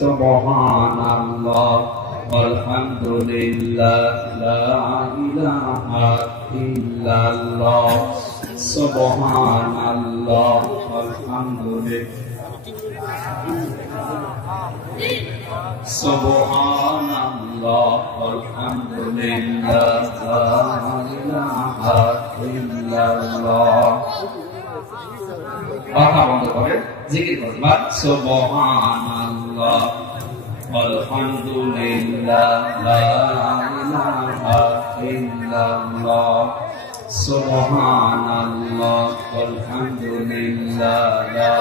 Subhanallah walhamdulillah la ilaha illallah Subhanallah walhamdulillah Subhanallah walhamdulillah la ilaha illallah কথা বন্ধ করে জিকির করবা সুবহানাল্লাহ আলহামদুলিল্লাহ লা ইলাহা ইল্লাল্লাহ সুবহানাল্লাহ আলহামদুলিল্লাহ লা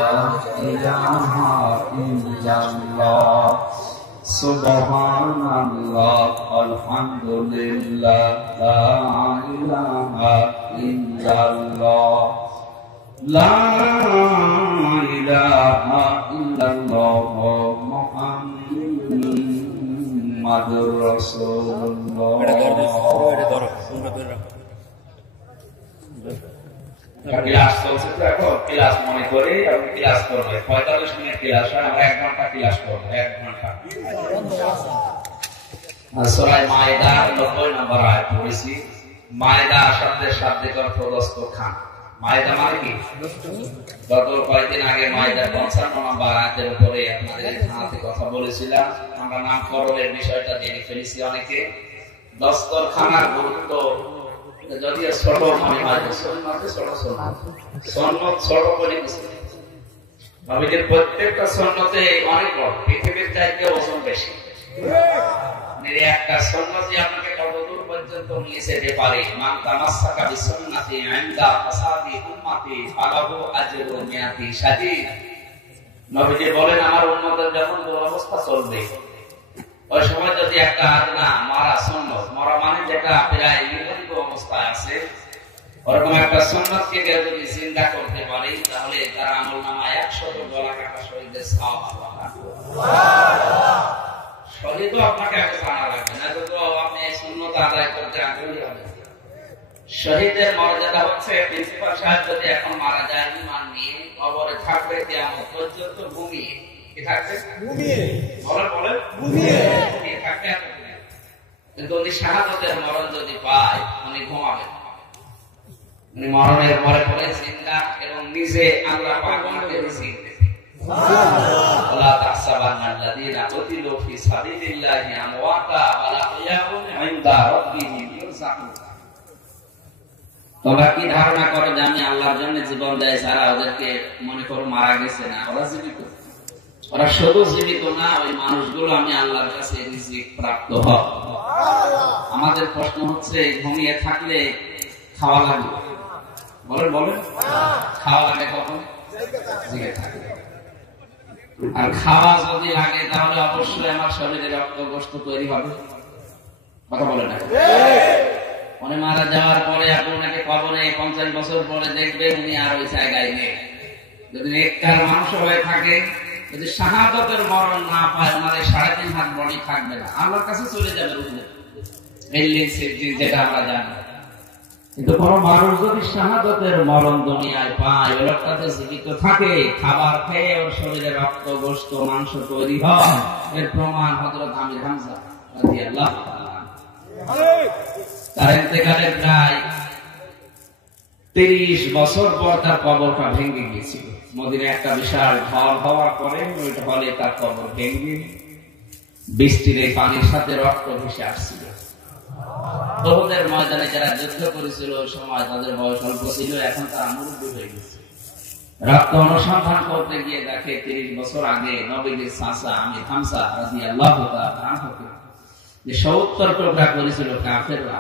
ইলাহা ইল্লাল্লাহ সুবহানাল্লাহ আলহামদুলিল্লাহ লা ইলাহা ইল্লাল্লাহ La ilaha illallah Muhammadur Rasulullah class চলছে তো এখন ক্লাস মনে করে আমি ক্লাস করবো 45 মিনিট ক্লাস হয় আমরা 1 ঘন্টা ক্লাস করবো 1 ঘন্টা সূরা মায়েদা 90 নম্বর আয়াত পড়েছি মায়েদা শব্দের শাব্দিক অর্থ দস্তরখান মায়েদা মানে কি গত কয়েকদিন আগে মায়েদা 55 নম্বর আয়াতের উপরে আপনাদের সাথে কথা বলেছিলাম আমরা নামকরণের বিষয়টা জেনে ফেলেছি অনেকে দস্তরখানার গুরুত্ব যদিও ছোট মনে হয় সুন্নত ছোট করে নবীদের প্রত্যেকটা সুন্নতে অনেক বড় পৃথিবীর চাইতে ওজন বেশি একটা সুন্নতি আপনাকে কতদূর পর্যন্ত নিয়ে যেতে পারে মান তামাসসাকা বিসুন্নতি ইনদা ফাসাদি উম্মতি ফালাহু আজরু মিয়াতি শাহীদ নবীজি বলেন আমার উম্মতের যখন দুরবস্থা চলবে ওই সময় যদি একটা আদনা মারা সুন্নত মরা মানে যেটা প্রায় নিবন্ধ অবস্থায় আছে ওরকম একটা সুন্নতকে কেউ যদি জিন্দা করতে পারে তাহলে তার আমলনামায় 100 গলা কাটা শহীদের সওয়াব সুবহানাল্লাহ শহীদ আপনাকে আগে জানা লাগবে না তো আপনি এই সুন্নত আদায় করতে আগ্রহী হবেন শহীদের মর্যাদা হচ্ছে প্রিন্সিপাল সাহেব যদি এখন মারা যায় ঈমান নিয়ে কবরে থাকবে কিয়ামত পর্যন্ত ঘুমিয়ে কি থাকবে ঘুমিয়ে বলেন ঘুমিয়ে থাকবে কিন্তু উনি শাহাদাতের মরণ যদি পায় উনি ঘুমাবেন উনি মরণের পরে পরে চিন্তা এবং নিজে আল্লাহ পাক ওনাকে রিজিক দেবে ولا تحسبن الذين قتلوا في سبيل الله امواتا بل احياء عند ربهم يرزقون তোমরা কি ধারণা করো যে আমি আল্লাহর জন্য জীবন দেয় সারা ওদেরকে মনে করো মারা গেছে না ওরা জীবিত ওরা শুধু জীবিত না ওই মানুষগুলো আমি আল্লাহর কাছে রিজিক প্রাপ্ত হয় আমাদের প্রশ্ন হচ্ছে ঘুমিয়ে থাকলে খাওয়া লাগে বলেন খাওয়া লাগে কখন জেগে থাকলে আর খাওয়া যদি লাগে তাহলে অবশ্যই আমার শরীরে রক্ত গোশত তৈরি হবে কথা বলে না উনি মারা যাওয়ার পরে আপনি ওনাকে কবরে 50 বছর পরে দেখবেন উনি আর ওই জায়গায় নেই যদি নেককার মানুষ হয়ে থাকে যদি শাহাদাতের মরণ না পায় ওনাদের 3.5 হাত বডি থাকবে না আল্লাহর কাছে চলে যাবে রুহে যেটা আমরা জানি কিন্তু কোন মানুষ যদি শাহাদাতের মরণ দুনিয়ায় পায় ওই লোকটা যে জীবিত থাকে খাবার খেয়ে ওর শরীরে রক্ত গোশত মাংস তৈরি হয় এর প্রমাণ হযরত আমির হামজা রাদিয়াল্লাহু তাআলা তার ইন্তেকালের প্রায় 30 বছর পর তার কবরটা ভেঙে গিয়েছিল মদিনায় একটা বিশাল ঢল হওয়ার পরে ওই ঢলে তার কবর ভেঙে বৃষ্টির এই পানির সাথে রক্ত ভেসে আসছিল উহুদের ময়দানে যারা যুদ্ধ করেছিল ওই সময় তাদের বয়স অল্প ছিল এখন তারা মুরব্বী হয়ে গেছে রক্ত অনুসন্ধান করতে গিয়ে দেখে 30 বছর আগে নবীজির চাচা আমির হামজা রাদিয়াল্লাহু তাআলা যে 70 টুকরা করেছিল কাফেররা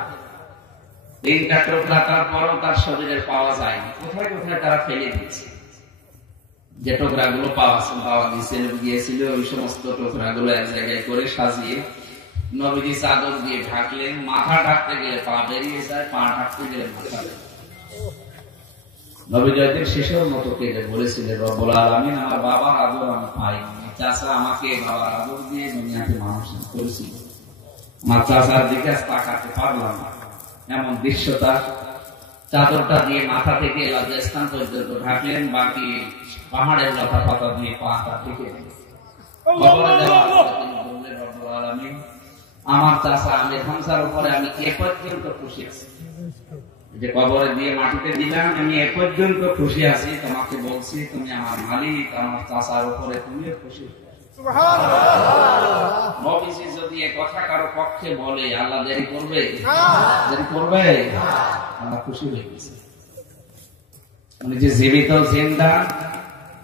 3টা টুকরা তারপরও তার শরীরে পাওয়া যায়নি কোথায় কোথায় তারা ফেলে দিয়েছে যে টুকরাগুলো পাওয়া গিয়েছিল ওই সমস্ত টুকরাগুলো এক জায়গায় করে সাজিয়ে নবীজি চাদর দিয়ে ঢাকলেন মাথা ঢাকতে গেলে পা বেরিয়ে যায় পা ঢাকতে গেলে মাথা বেরিয়ে নবীজি একদিন শেষের মতো কেঁদে বলেছিলেন রব্বুল আলামিন আমার বাবার আদর আমি পাইনি চাচা আমাকে বাবার আদর দিয়ে দুনিয়াতে মানুষ করেছিল আমার চাচার দিকে তাকাতে পারলাম না এমন দৃশ্যটা চাদরটা দিয়ে মাথা থেকে লজ্জাস্থান পর্যন্ত ঢাকলেন বাকি পাহাড়ের লতা পাতা দিয়ে পাটা ঢেকে কবরে দেওয়ার আমার চাচা আমির হামজার উপরে আমি এ পর্যন্ত খুশি আছি, যে কবরে দিয়ে মাটিতে দিলাম, আমি এ পর্যন্ত খুশি আছি। তোমাকে বলছি তুমি আমার মালিক, আমার চাচার উপরে তুমিও খুশি। নবীজি যদি এ কথা কারো পক্ষে বলে, আল্লাহ দেরি করবে? দেরি করবে? আল্লাহ খুশি হয়ে গেছে। উনি যে জীবিত জিন্দা,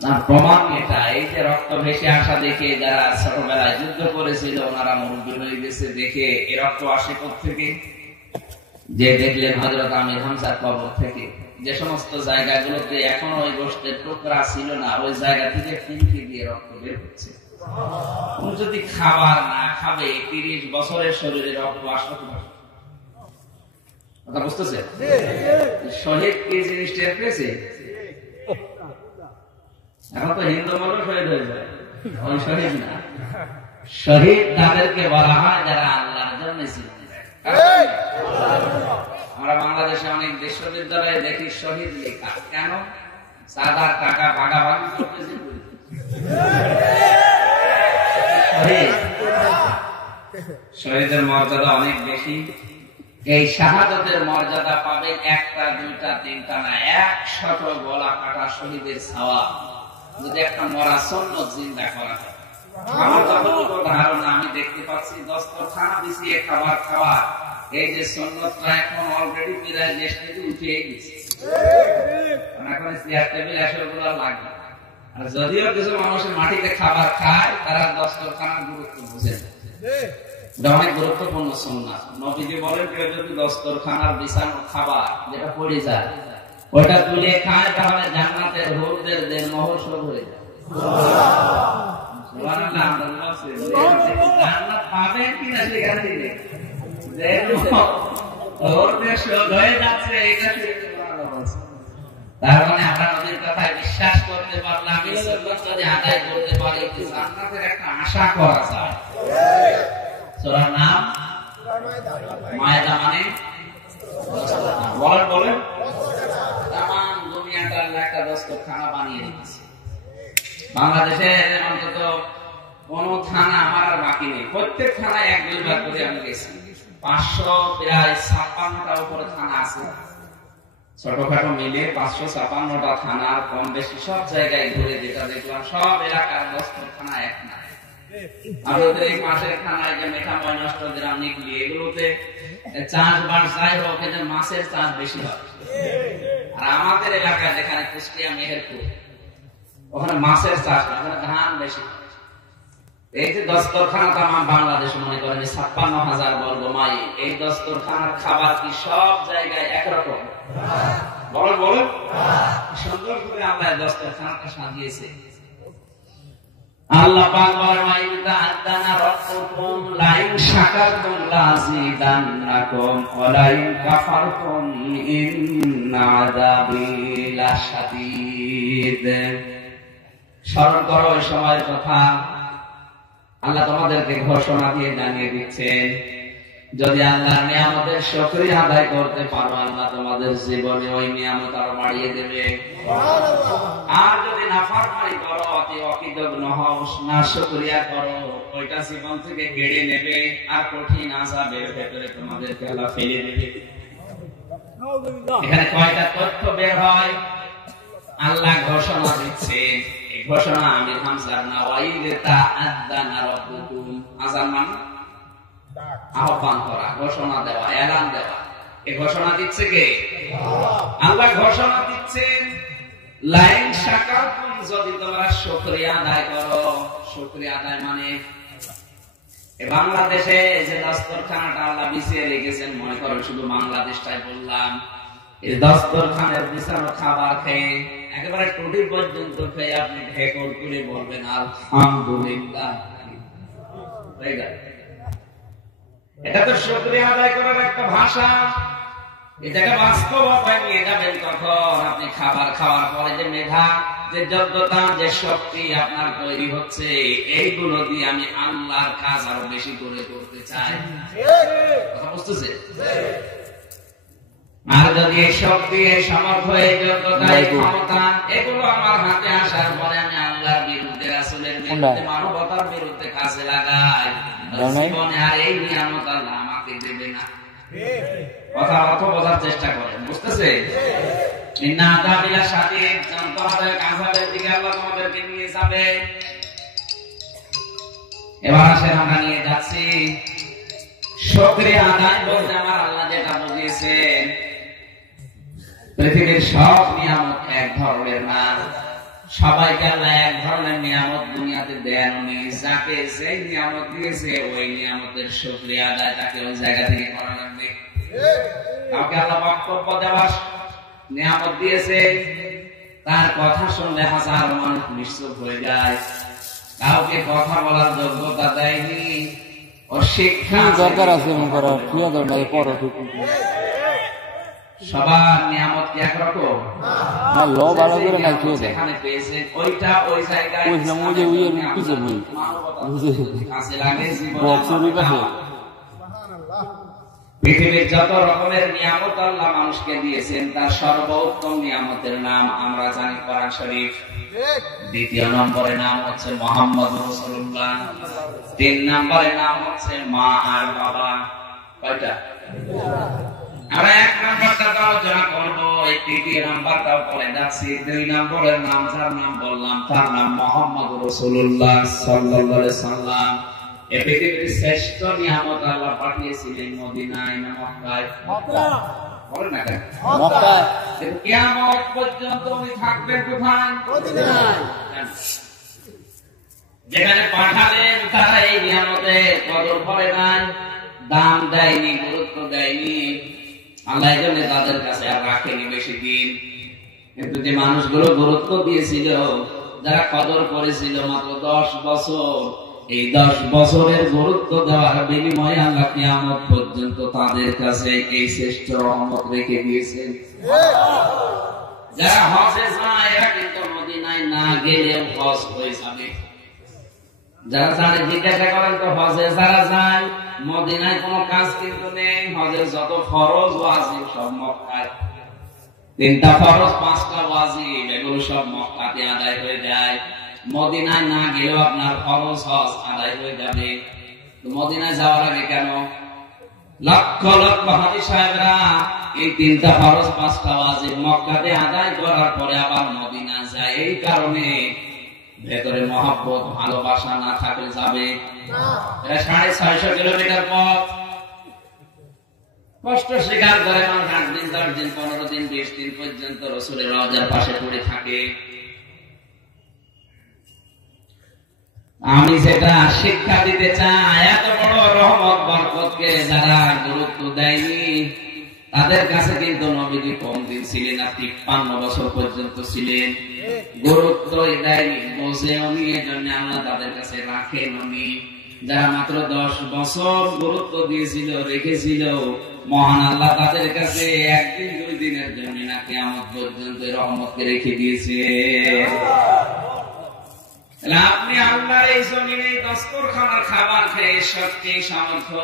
তার প্রমাণ এটা। এই যে রক্ত ভেসে আসা দেখে যারা ছোটবেলায় যুদ্ধ করেছিল ওনারা মুরব্বী হয়ে গেছে দেখে, এ রক্ত আসে থেকে যে দেখলেন হযরত আমির হামজার কবর থেকে। যে সমস্ত জায়গাগুলোতে এখনো ওই গোশতের টুকরা ছিল না, ওই জায়গা থেকে ফিনকি দিয়ে রক্ত বের হচ্ছে। যদি খাবার না খাবে 30 বছরের শরীরে রক্ত আসবে কথা বুঝতেছে? শহীদ কি জিনিস টের পেয়েছে? এখন তো হিন্দু মানুষ শহীদ হয়ে যায়, ওই শহীদ না। শহীদ তাদেরকে বলা হয় যারা আল্লাহর জন্য ছিল। আমরা বাংলাদেশে অনেক বিশ্ববিদ্যালয়ে দেখি শহীদ লেখা, কেন? সাদার টাকা ভাগাভাগি করতেছে। শহীদের মর্যাদা অনেক বেশি। এই শাহাদাতের মর্যাদা পাবে একটা, দুইটা, তিনটা না, 100 গলা কাটা শহীদের সওয়াব যদি একটা মরা সুন্নত জিন্দা করা হয়। আমার যতটুকু ধারণা আমি দেখতে পাচ্ছি, দস্তরখানা বিছিয়ে খাবার, এই যে সুন্নতটা এখন অলরেডি প্রায় দেশ থেকে উঠে গেছে। এখন চেয়ার টেবিল এসবগুলো লাগবে। আর যদিও কিছু মানুষের মাটিতে খাবার খায়, তারা দস্তরখানার গুরুত্ব বুঝে না। এটা অনেক গুরুত্বপূর্ণ সুন্নাত। নবীজি বলেন কেউ যদি দস্তরখানার বিছানো খাবার যেটা পড়ে যায় ওটা তুলে খায়, তাহলে জান্নাতের হুরদের দেনমোহর সব হয়ে যায়। জান্নাত পাবেন কিনা সেখানে তার মানে আমরা নবীর কথায় বিশ্বাস করতে পারলাম, যদি আদায় করতে পারি জান্নাতের একটা আশা করা যায়। সূরার নাম মায়দা, মানে বলেন তাম দুনিয়াটা একটা দস্তরখানা বানিয়ে দিচ্ছে। বাংলাদেশে অন্তত কোন থানা আমার আর বাকি নেই, প্রত্যেক থানায় 1-2 বার করে আমি গেছি। 556টা উপরে থানা আছে, ছোটখাটো মিলে 556টা থানার কম বেশি সব জায়গায় ঘুরে যেটা দেখলাম, সব এলাকার দস্তরখানা এক না। আমাদের এই পাশের থানায় যে মেঠাময় নষ্ট গ্রাম নিকলি, এগুলোতে চাষবাস যাই হোক, এদের মাছের চাষ বেশি হয়। আর আমাদের এলাকায় যেখানে কুষ্টিয়া মেহেরপুর, ওখানে মাছের চাষ, ওখানে ধান বেশি। এই যে দস্তরখানা তামাম বাংলাদেশ মনে করেন 56,000 বর্গ মাইল, এই দস্তরখানার খাবার কি সব জায়গায় একরকম? বলেন সুন্দর করে আল্লাহ দস্তরখানাটা সাজিয়েছে। আল্লাহ পাক বলেন ওয়াইদা আদানা রাব্বুকুম লাইন শাকারতুম লাযিদান্নাকুম ওয়া লাইন কাফারতুম ইন্না আযাবি লাশাদীদ। স্মরণ করো ওই সময়ের কথা, আল্লাহ তোমাদেরকে ঘোষণা দিয়ে জানিয়ে দিচ্ছেন, যদি আল্লাহর নিয়ামতের শুকরিয়া আদায় করতে পারো, আল্লাহ তোমাদের জীবনে ওই নিয়ামত আরো বাড়িয়ে দেবে। আর যদি নাফরমানি করো, অকৃতজ্ঞ হও, না শুকরিয়া করো, ওইটা জীবন থেকে কেড়ে নেবে আর কঠিন আযাবের ভেতরে তোমাদেরকে আল্লাহ ফেলে দেবে। এখানে কয়টা তথ্য বের হয়? আল্লাহ ঘোষণা দিচ্ছেন, এই ঘোষণা আমির হামজার না, ওয়াইদা আদানা রাব্বুকুম, আযান মানে আহ্বান করা, ঘোষণা দেওয়া, এলান দেওয়া। এই ঘোষণা দিচ্ছে কে? আল্লাহ ঘোষণা দিচ্ছেন লাইন শাকারতুম, যদি তোমরা শুকরিয়া আদায় করো। শুকরিয়া আদায় মানে বাংলাদেশে যে দস্তরখানাটা আল্লাহ বিছিয়ে রেখেছেন, মনে করেন শুধু বাংলাদেশটাই বললাম, এই দস্তরখানের বিছানো খাবার খেয়ে একেবারে টুটি পর্যন্ত খেয়ে আপনি ঢেকুর তুলে বলবেন আলহামদুলিল্লাহ। এটা তো শুকরিয়া আদায় করার একটা ভাষা। এটাকে বাস্তবতায় নিয়ে যাবেন তখন আপনি খাবার খাওয়ার পরে যে মেধা, যে যোগ্যতা, যে শক্তি আপনার তৈরি হচ্ছে, এইগুলো দিয়ে আমি আল্লাহর কাজ আরো বেশি করে করতে চাই। কথা বুঝতেছে? আর যদি এই শক্তি, এই সামর্থ্য, এই যোগ্যতা, এই ক্ষমতা এগুলো আমার হাতে আসার পরে আমি আল্লাহর বিরুদ্ধে, রাসূলের বিরুদ্ধে, মানবতার বিরুদ্ধে কাজে লাগাই, জীবনে আর এই নিয়ামত আল্লাহ আমাকে দেবে না। কথা অর্থ বোঝার চেষ্টা করেন, বুঝতেছে? তোমাদের দিকে আল্লাহ তোমাদেরকে নিয়ে যাবে। এবার আসেন আমরা নিয়ে যাচ্ছি শুকরিয়া আদায় বলতে আমার আল্লাহ যেটা বুঝিয়েছেন, পৃথিবীর সব নিয়ামত এক ধরনের না, সবাইকে আল্লাহ এক ধরনের নিয়ামত দুনিয়াতে দেননি। যাকে যে নিয়ামত দিয়েছে ওই নিয়ামতের শুকরিয়া আদায় তাকে ওই জায়গা থেকে করা লাগবে। কাউকে আল্লাহ বক্তব্য দেওয়ার নিয়ামত দিয়েছে, তার কথা শুনলে হাজার মানুষ নিশ্চুপ হয়ে যায়। কাউকে কথা বলার যোগ্যতা দেয়নি, ও শিক্ষা দরকার আছে সবার নিয়ামত কি একরকম? যেখানে পেয়েছেন ওইটা ওই জায়গায় কাজে লাগে। পৃথিবীর যত রকমের নিয়ামত আল্লাহ মানুষকে দিয়েছেন তার সর্বোত্তম নিয়ামতের নাম আমরা জানি কোরআন শরীফ। দ্বিতীয় নম্বরে নাম হচ্ছে মুহাম্মদ রাসূলুল্লাহ। 3 নম্বরে নাম হচ্ছে মা আর বাবা। কয়টা? আমরা 1 নম্বরটা আলোচনা করবো, এই 3 নম্বরটাও পরে যাচ্ছি। 2 নম্বরের নাম যার নাম বললাম তার নাম মুহাম্মদ রাসূলুল্লাহ সাল্লাল্লাহু আলাইহি সাল্লাম। এই পৃথিবীর শ্রেষ্ঠ নিয়ামত আল্লাহ পাঠিয়েছিলেন মদিনায় না মক্কায়? বলেন না কেন? মক্কায়। কিয়ামত পর্যন্ত উনি থাকবেন কোথায়? মদিনায়। যেখানে পাঠালেন তারা এই নিয়ামতের কদর করে নাই, দাম দেয়নি, গুরুত্ব দেয়নি। আল্লাহ এজন্য তাদের কাছে আর রাখেনি বেশি দিন। কিন্তু যে মানুষগুলো গুরুত্ব দিয়েছিল, যারা কদর করেছিল মাত্র 10 বছর, এই 10 বছরের গুরুত্ব দেওয়ার বিনিময়ে আল্লাহ কিয়ামত পর্যন্ত তাদের কাছে এই শ্রেষ্ঠ রহমত রেখে দিয়েছেন। যারা হজে যায় এরা কিন্তু মদিনায় না গেলেও হজ হয়ে যাবে। যারা জানে জিজ্ঞাসা করেন তো হজে যারা যায় মদিনায় কোনো কাজ কিন্তু নেই। হজের যত ফরজ ওয়াজিব সব মক্কায়, 3টা ফরজ 5টা ওয়াজিব এগুলো সব মক্কাতে আদায় হয়ে যায়। মদিনায় না গেলেও আপনার ফরজ হজ আদায় হয়ে যাবে। তো মদিনায় যাওয়ার আগে কেন লক্ষ লক্ষ হাজী সাহেবরা এই 3টা ফরজ 5টা ওয়াজিব মক্কাতে আদায় করার পরে আবার মদিনায় যায়? এই কারণে ভেতরে মহব্বত ভালোবাসা না থাকলে যাবে না। এটা 650 কিলোমিটার পথ, কষ্ট স্বীকার করে মানুষ 8 দিন 10 দিন 15 দিন 20 দিন পর্যন্ত রাসূলের রওজার পাশে পড়ে থাকে। আমি যেটা শিক্ষা দিতে চাই, এত বড় রহমত বরকতকে যারা গুরুত্ব দেয়নি তাদের কাছে কিন্তু নবীজি কম দিন ছিলেন না, 53 বছর পর্যন্ত ছিলেন। গুরুত্ব দেয়নি, বোঝেও নি, এজন্য আল্লাহ তাদের কাছে রাখেননি। যারা মাত্র 10 বছর গুরুত্ব দিয়েছিল, রেখেছিল, মহান আল্লাহ তাদের কাছে 1 দিন 2 দিনের জন্য না কিয়ামত পর্যন্ত রহমতকে রেখে দিয়েছে। আপনি আল্লাহর এই জমিনে দস্তরখানার খাবার খেয়ে শক্তি সামর্থ্য,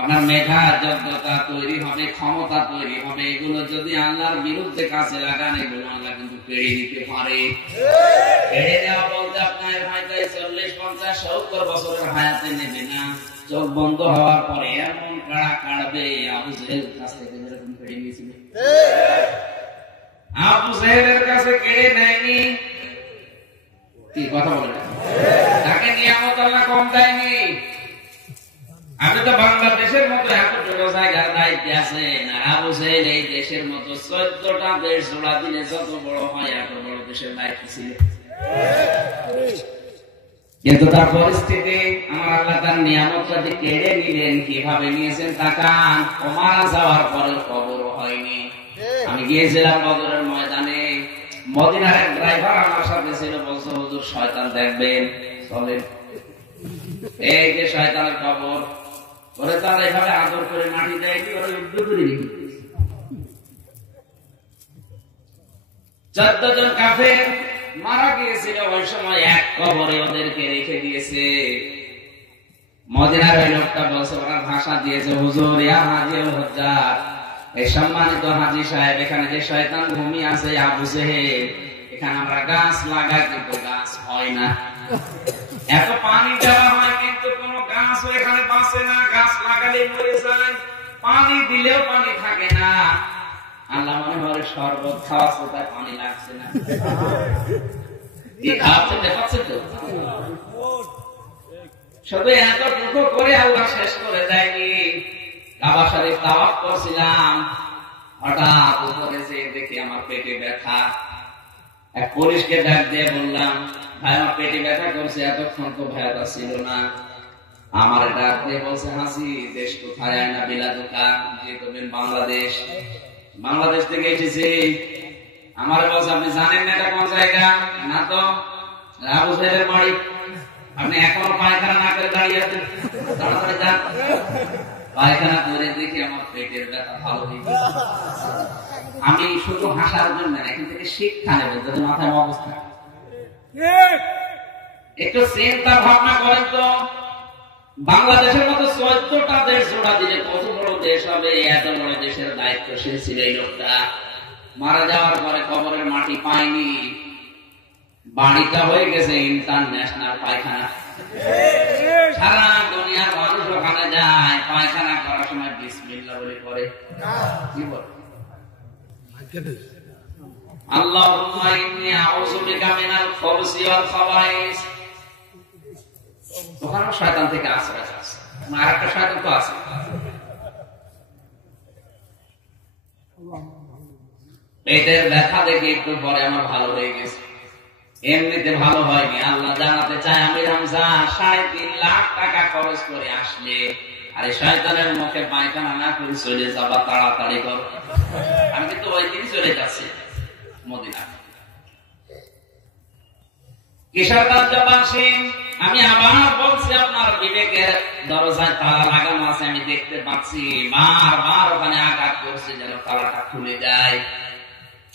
আপনার মেধা যোগ্যতা তৈরি হবে, ক্ষমতা তৈরি হবে, এগুলো যদি আল্লাহর বিরুদ্ধে কাজে লাগান এগুলো আল্লাহ কিন্তু কেড়ে নিতে পারে। কেড়ে নেওয়া বলতে আপনার হয়তো 40, 50, 70 বছরের হায়াতে নেবে না, চোখ বন্ধ হওয়ার পরে এমন কাড়া কাড়বে আবু জেহেল কাছ থেকে যেরকম কেড়ে নিয়েছিল। আবু জেহেলের কাছে কেড়ে নেয়নি, কি কথা বলে, তাকে নিয়ামত আল্লাহ কম দেয়নি। আমি তো বাংলাদেশের মতো এত ছোট জায়গার দায়িত্বে আছেন, আর আবু জেহেল এই দেশের মতো 14টা দেশ জোড়া দিলে যত বড় হয় এত বড় দেশের দায়িত্ব ছিল। কিন্তু তার পরিস্থিতি, আমার আল্লাহ তার নিয়ামতটা যে কেড়ে নিলেন, কিভাবে নিয়েছেন তাকান। ও মারা যাওয়ার পরে কবরও হয়নি। আমি গিয়েছিলাম বদরের ময়দানে, মদিনার এক ড্রাইভার আমার সাথে ছিল, বলছে হুজুর শয়তান দেখবেন, চলেন এই যে শয়তানের কবর, ওরে তারা এভাবে আদর করে মাটি দেয়নি, ওরা যুদ্ধ করে রেখে 14 জন কাফের মারা গিয়েছিল ওই সময়, এক কবরে ওদেরকে রেখে দিয়েছে। মদিনার ওই লোকটা বলছে, ওরা ভাষা দিয়েছে, হুজুর ইয়া হাজী আল হুজ্জার, এই সম্মানিত হাজী সাহেব, এখানে যে শয়তান ঘুমিয়ে আছে আবু জেহেল, এখানে আমরা গাছ লাগাই কিন্তু গাছ হয় না, এত পানি দেওয়া হয় কিন্তু কোনো গাছ বাঁচে না, গাছ লাগালে মরে যায়, পানি দিলেও পানি থাকে না। আল্লাহ মনে হয় শরবত খাওয়াচ্ছে, তাই পানি লাগছে না। কি খাওয়াচ্ছে দেখাচ্ছে তো, শুধু এতটুকু করে আল্লাহ শেষ করে দেয়নি। কাবা শরীফ তাওয়াফ করছিলাম, হঠাৎ উপরে যে দেখি আমার পেটে ব্যথা। এক পুলিশকে ডাক দিয়ে বললাম, ভাই আমার পেটে ব্যথা করছে, এতক্ষণ তো ব্যথা ছিল না। আমার ডাক দিয়ে বলছে, হাসি দেশ কোথায়? আয়না বিলাদুকা, যে তুমি বাংলাদেশ। বাংলাদেশ থেকে এসেছি। আমার বলছে, আপনি জানেন না এটা কোন জায়গা? না তো। আবু সাহেবের বাড়ি। আপনি এখনো পায়খানা না করে দাঁড়িয়ে আছেন, তাড়াতাড়ি যান। পায়খানা করে দেখি আমার পেটের ব্যথা ভালো হয়ে গেছে। আমি শুধু হাসার জন্য না, এখান থেকে শিক্ষা নেবেন, যদি মাথায় অবস্থা। একটু চিন্তা ভাবনা করেন তো, বাংলাদেশের মতো 14টা দেশ জোড়া দিলে কত বড় দেশ হবে। এত বড় দেশের দায়িত্বশীল ছিল এই লোকটা। মারা যাওয়ার পরে কবরের মাটি পায়নি, বাড়িটা হয়ে গেছে ইন্টারন্যাশনাল পায়খানা। সারা দুনিয়ার মানুষ ওখানে যায়, পায়খানা করার সময় বিসমিল্লাহ বলে করে। কি বলে? আল্লাহুম্মা ইন্নী আউযু বিকা মিনাল খুবুসি ওয়াল খাবাইস। ওখানে শয়তান থেকে আশ্রয় আছে, আর একটা শয়তান তো আছে। পেটের ব্যথা দেখে একটু পরে আমার ভালো হয়ে গেছে। এমনিতে ভালো হয়নি। আল্লাহ জানাতে চায়, আমির হামজা 3.5 লাখ টাকা খরচ করে আসলে, আরে শয়তানের মুখে পায়খানা না করে চলে যাবা, তাড়াতাড়ি করো। আমি কিন্তু ওই দিন চলে যাচ্ছি মদিনা। কিশোরগঞ্জবাসী, আমি আবার বলছি, আপনার বিবেকের দরজায় তালা লাগানো আছে, আমি দেখতে পাচ্ছি। বারবার ওখানে আঘাত করছে যেন তালাটা খুলে যায়।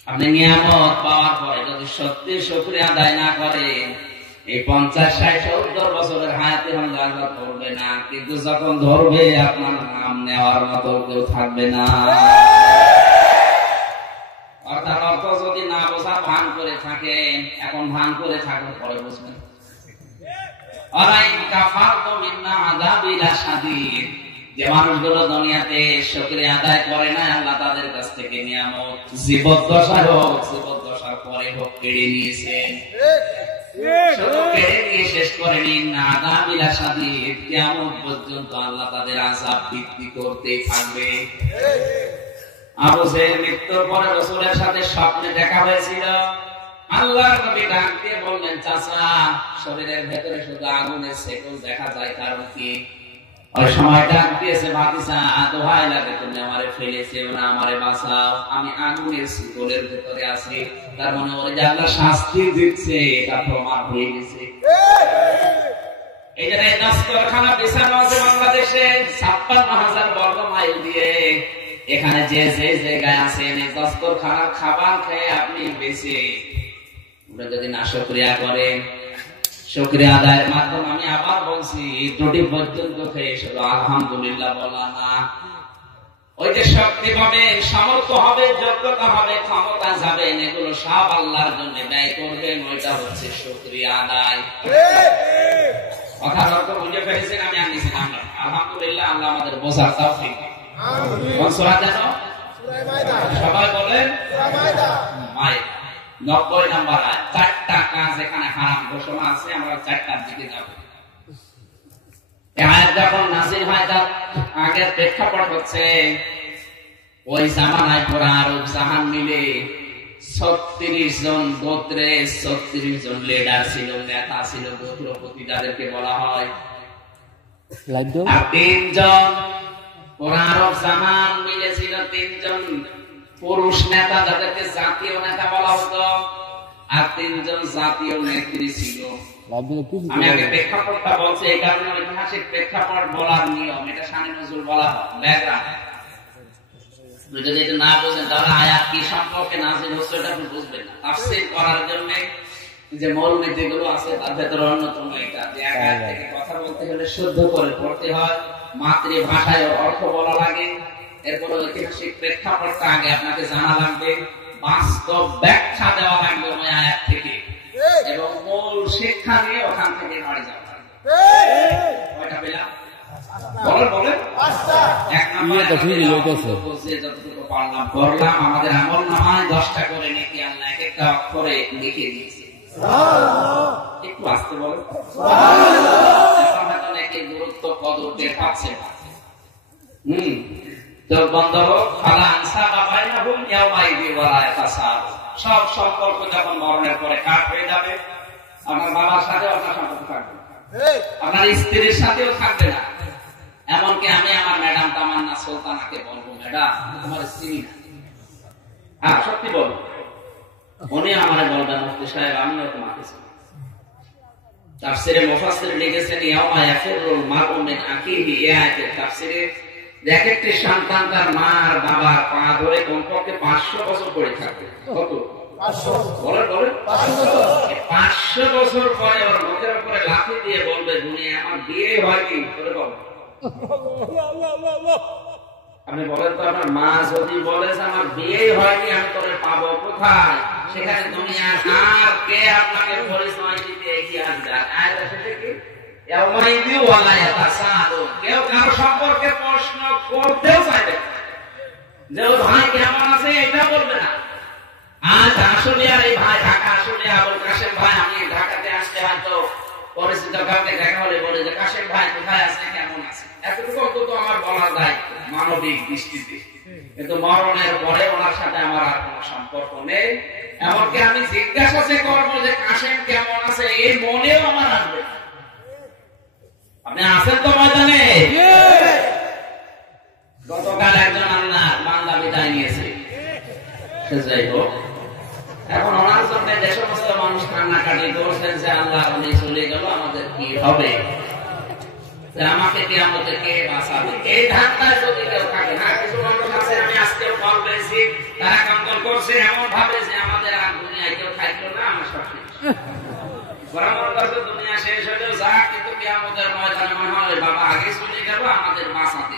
আপনি নিয়ামত পাওয়ার পরে যদি সত্যি শুকরিয়া আদায় না করেন, এই 50, 60, 70 বছরের হায়াতে আল্লাহ করবে না, কিন্তু যখন ধরবে আপনার নাম নেওয়ার মতো কেউ থাকবে না। অর্থাৎ অর্থ যদি না বোঝা ভান করে থাকেন, এখন ভান করে থাকুন, পরে বুঝবেন। যে মানুষগুলো দুনিয়াতে শুকরিয়া আদায় করে না, আল্লাহ তাদের কাছ থেকে নিয়ামত জীবদ্দশায় হোক, জীবদ্দশার পরে হোক কেড়ে নিয়েছেন। শুধু কেড়ে নিয়ে শেষ করেনি, নাদাবিলা শাদীদ, কিয়ামত পর্যন্ত আল্লাহ তাদের আযাব বৃদ্ধি করতেই থাকবে। আবু জাহেল মৃত্যুর পরে রাসূলের সাথে স্বপ্নে দেখা হয়েছিল। আল্লাহর নবী ডাক দিয়ে বললেন, চাচা শরীরের ভেতরে শুধু আগুনের শেকল দেখা যায়, কারণ কি? ওই সময় ডাক দিয়েছে, ভাতিজা দোহাই লাগে তুমি আমারে ফেলেছেও না, আমারে বাঁচাও, আমি আগুনের শিকলের ভেতরে আছি। তার মানে ওরে যে আল্লাহ শাস্তি দিচ্ছে, এটা প্রমাণ হয়ে গেছে। এই জন্য দস্তরখানা বিছানো আছে বাংলাদেশে 56,000 বর্গ মাইল দিয়ে। এখানে যে যে জায়গায় আছেন, এই দস্তরখানার খাবার খেয়ে আপনি বেঁচে, যদি না শুকরিয়া করেন, শুকরিয়া আদায়ের মাধ্যমে, আমি আবার বলছি, দুটি পর্যন্ত খেয়ে শুধু আলহামদুলিল্লাহ বলা না, ওই যে শক্তি পাবে, সামর্থ্য হবে, যোগ্যতা হবে, ক্ষমতা যাবেন, এগুলো সব আল্লাহর জন্য ব্যয় করবেন, ওইটা হচ্ছে শুকরিয়া আদায়। কথার অর্থ বুঝে ফেলেছেন? আমি আনিছিলাম আলহামদুলিল্লাহ, আল্লাহ আমাদের বোঝার তৌফিক দিন। কোন সূরা জানো? সবাই বলেন মায়দা। 90 নম্বর আয়াত। 4টা কাজ এখানে হারাম ঘোষণা আছে, আমরা 4টার দিকে যাব। এই আয়াত যখন নাযিল হয়, তার আগের প্রেক্ষাপট হচ্ছে ওই জামানায় পুরো আরব জাহান মিলে 36 জন গোত্রে 36 জন লিডার ছিল, নেতা ছিল, গোত্রপতি যাদেরকে বলা হয়। আর 3 জন পুরো আরব জাহান মিলে ছিল 3 জন পুরুষ নেতা, যাদেরকে জাতীয় নেতা বলা হতো, আর 3 জন জাতীয় নেত্রী ছিল। আমি আগে প্রেক্ষাপটটা বলছি, এই কারণে ঐতিহাসিক প্রেক্ষাপট বলার নিয়ম, এটা শানে নজরুল বলা হয়, ব্যাকগ্রাউন্ড। যদি এটা না বুঝেন, তাহলে আয়াত কি সম্পর্কে নাযিল হচ্ছে এটা আপনি বুঝবেন না। তাফসীর করার জন্য যে মূল নীতিগুলো আছে, তার ভেতরে অন্যতম এটা, যে এক আয়াত থেকে কথা বলতে হলে শুদ্ধ করে পড়তে হয়, মাতৃভাষায় অর্থ বলা লাগে, এরপর ঐতিহাসিক প্রেক্ষাপটটা আগে আপনাকে জানা লাগবে, বাস্তব ব্যাখ্যা দেওয়া লাগবে ওই আয়াত থেকে, এবং মূল শিক্ষা নিয়ে ওখান থেকে বাড়ি যাওয়া লাগবে। কয়টা পেলাম? যতটুকু পারলাম করলাম। আমাদের আমল নামায় 10টা করে নেকি আল্লাহ এক একটা অক্ষরে লিখে দিয়েছে। একটু আসতে বলো, নাকি গুরুত্ব কদর টের পাচ্ছে। চোখ বন্ধ হোক। সব সম্পর্ক যখন মরণের পরে কাট হয়ে যাবে, আমার বাবার সাথেও আপনার সম্পর্ক থাকবে, আপনার স্ত্রীর সাথেও থাকবে না। এমনকি আমি আমার ম্যাডাম তামান্না সুলতানাকে বলবো, ম্যাডাম তোমার স্ত্রী না। হ্যাঁ সত্যি বলবো, উনি আমার বলবেন মুফতি সাহেব আমিও তোমাকে চিনি। তাফসিরে মুফাসসির লিখেছেন ইয়াউমা ইয়াফিরুল মারউ মিন আখিহি, এই আয়াতের তাফসিরে এক একটি সন্তান তার মা আর বাবার পা ধরে কমপক্ষে 500 বছর পড়ে থাকবে। কত? 500 বলেন বলেন 500 বছর পরে ওর মুখের উপরে লাথি দিয়ে বলবে দুনিয়া আমার বিয়ে হয়নি। করে বলো, আপনি বলেন তো আপনার মা যদি বলে আমার বিয়ে হয়নি আমি তোরে পাবো কোথায়? সেখানে দুনিয়ার আর কে আপনাকে পরিচয় দিতে এগিয়ে আসবে? আয়াতের শেষে কি? কেউ কারো সম্পর্কে প্রশ্ন করতেও চাইবে যে ওর ভাই কেমন আছে এটা বলবে না। আজ আসলে আর এই ভাই ঢাকা আসলে আবুল কাশেম ভাই, আমি ঢাকাতে আসলে হয়তো পরিচিত কাউকে দেখা হলে বলে যে কাশেম ভাই কোথায় আছে, কেমন আছে, এতটুকু অন্তত আমার বলা যায় মানবিক দৃষ্টিতে। কিন্তু মরণের পরে ওনার সাথে আমার আর কোন সম্পর্ক নেই। এমনকি আমি জিজ্ঞাসা করবো যে কাশেম কেমন আছে, এই মনেও আমার আসবে। আপনি আছেন তো ময়দানে? গতকাল একজন আল্লাহ বান্দা বিদায় নিয়েছে। যাই হোক, এখন ওনার জন্য যে সমস্ত মানুষ কান্নাকাটি করছেন যে আল্লাহ উনি চলে গেল, আমাদের কি হবে, আমাকে কি আমাদের কে বাঁচাবে, এই ধাক্কায় যদি কেউ থাকে না। কিছু মানুষ আছে, আমি আজকেও কল পেয়েছি, তারা কান্দন করছে এমন ভাবে যে আমাদের আর দুনিয়ায় কেউ থাকলো না, আমার সব দুনিয়া শেষ হলেও যা, কিন্তু কিয়ামতের ময়দানে মনে হয় বাবা আগে চলে গেল, আমাদের বাঁচাতে।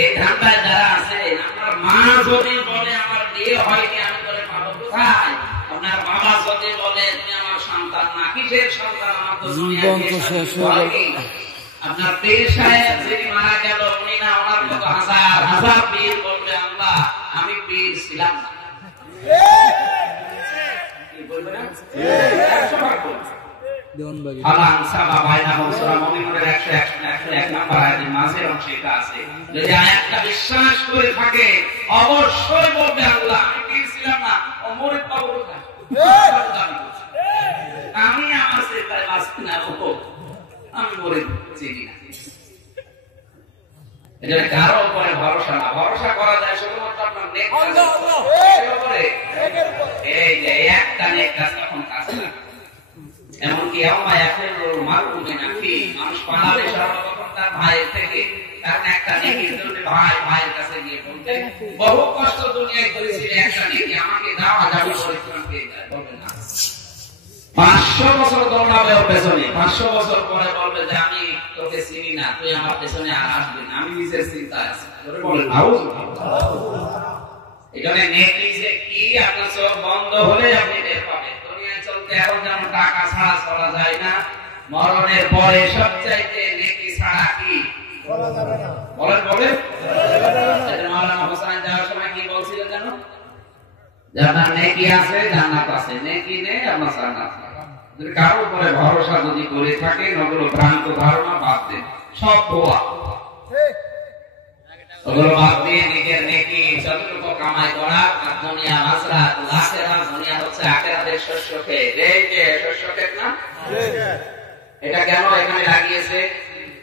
এই ধাক্কায় যারা আছে, আপনার মা যদি বলে আমার বিয়ে হয়নি আমি করে পাবো কোথায়, আপনার বাবা যদি বলে তুমি আমার সন্তান না, কিসের সন্তান, আমার তো আপনার পীর সাহেব যিনি মারা গেল উনি না, ওনার মতো হাজার হাজার পীর বলবে আল্লাহ আমি পীর ছিলাম না। বিশ্বাস করে থাকে অবশ্যই বলবে আল্লাহ আমি পীর ছিলাম না, আমি আমার চিন্তায় বাঁচতে না, আমি মরে চিনি না। এজন্য কারো উপরে ভরসা না, ভরসা করা যায় শুধুমাত্র আপনার নেক কাজের উপরে। এই যে একটা নেক কাজ তখন কাজ না। এমনকি মানুষ পালাবে সর্বপ্রথম তার ভাইয়ের থেকে, কারণ একটা নেকির জন্য ভাইয়ের কাছে গিয়ে বলতে বহু কষ্ট দুনিয়ায় করেছিল, একটা নেকি আমাকে দাও, আগামী পরিশ্রম পেয়ে যায়, বলবে না। 500 বছর দৌড়াবে ওর পেছনে, 500 বছর পরে বলবে যে আমি তোকে চিনি না, তুই আমার পেছনে আর আসবি না, আমি নিজের চিন্তায় আছি। এখানে নেকি যে কি আপনার চোখ বন্ধ হলে আপনি টের পাবেন। দুনিয়ায় চলতে এখন যেমন টাকা ছাড়া চলা যায় না, মরণের পরে সবচাইতে নেকি ছাড়া কি বলেন বলেন। মাওলানা হোসেন যাওয়ার সময় কি বলছিলেন জানো? যে আপনার নেকি আছে জান্নাত আছে, নেকি নেই আপনার জান্নাত। কারো উপরে ভরসা যদি করে থাকে, ওগুলো ভ্রান্ত ধারণা বাদ দেন, সব ভুয়া। ওগুলো বাদ দিয়ে নিজের নেকি যতটুকু কামাই করা, আর দুনিয়া মাসরা লাখেরা, দুনিয়া হচ্ছে আখিরাতের শস্য ক্ষেত। এই যে শস্য ক্ষেত না, এটা কেন এখানে লাগিয়েছে,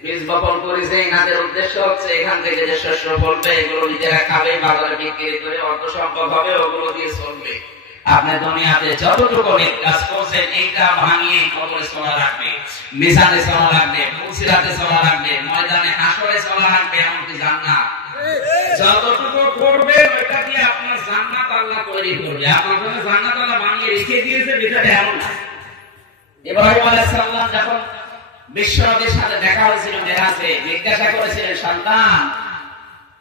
বীজ বপন করেছে, এনাদের উদ্দেশ্য হচ্ছে এখান থেকে যে শস্য ফলবে এগুলো নিজেরা খাবে, বাজারে বিক্রি করে অর্থ সম্পদ হবে, ওগুলো দিয়ে চলবে। আপনি দুনিয়াতে যতটুকু কাজ করছেন এইটা ভাঙিয়ে কবরে চলা রাখবে, মিজানে চলা রাখবে, ফুলসিরাতে চলা রাখবে, ময়দানে হাসরে চলা রাখবে, এমনকি জান্নাত যতটুকু করবে ওইটা দিয়ে আপনার জান্নাত আল্লাহ তৈরি করবে। আপনার জন্য জান্নাত আল্লাহ বানিয়ে রেখে দিয়েছে, বিষয়টা এমন না। ইব্রাহিম আলাইহিস সালাম যখন বিশ্বনবীর সাথে দেখা হয়েছিল মেরাজে, জিজ্ঞাসা করেছিলেন সন্তান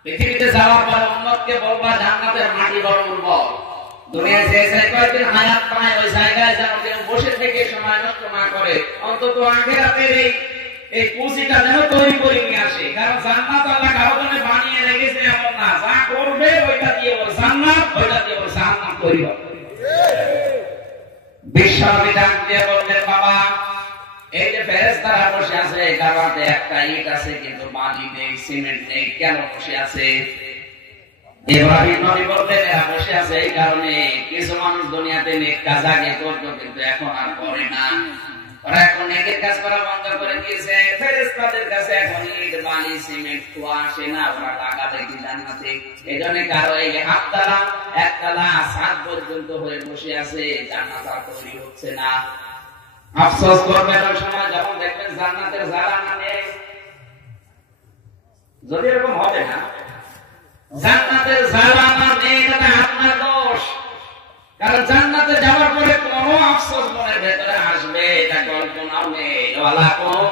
পৃথিবীতে যাওয়ার পরে উম্মতকে বলবা জান্নাতের মাটি বড় উর্বর, দুনিয়ায় যে কয়েকদিন হায়াত পায় ওই জায়গায় যেন কেউ বসে থেকে সময় নষ্ট না করে, অন্তত আখিরাতের এই পুঁজিটা যেন তৈরি করে নিয়ে আসে। কারণ জান্নাত আল্লাহ কারো জন্য তৈরি হবে। বিশ্বনবী ডাক দিয়ে বললেন, বাবা এই যে ফেরেশতারা বসে আছে, কাবাতে একটা ইট আছে কিন্তু বালি নেই, সিমেন্ট নেই, কেন বসে আছে? ইব্রাহিম নবী বললেন, এরা বসে আছে এই কারণে কিছু মানুষ দুনিয়াতে নেক কাজ আগে করতো কিন্তু এখন আর করে না। ওরা এখন নেকের কাজ করা বন্ধ করে দিয়েছে। ফেরেশতাদের কাছে এখন ইট বালি সিমেন্ট খোয়া আসে না, ওরা টাকা দেখি জান্নাতে। এই জন্য কারো এই হাততালা একতলা সাত পর্যন্ত হয়ে বসে আছে, জান্নাত আর তৈরি হচ্ছে না। আফসোস করবেন ওই সময় যখন দেখবেন জান্নাতের জ্বালানা নেই। যদি এরকম হবে না, জান্নাতের জ্বালানা নেই, এটা আপনার দোষ। কারণ জান্নাতে যাওয়ার পরে কোনো আফসোস মনের ভেতরে আসবে এটা কল্পনাও নেই। ওয়ালাকুম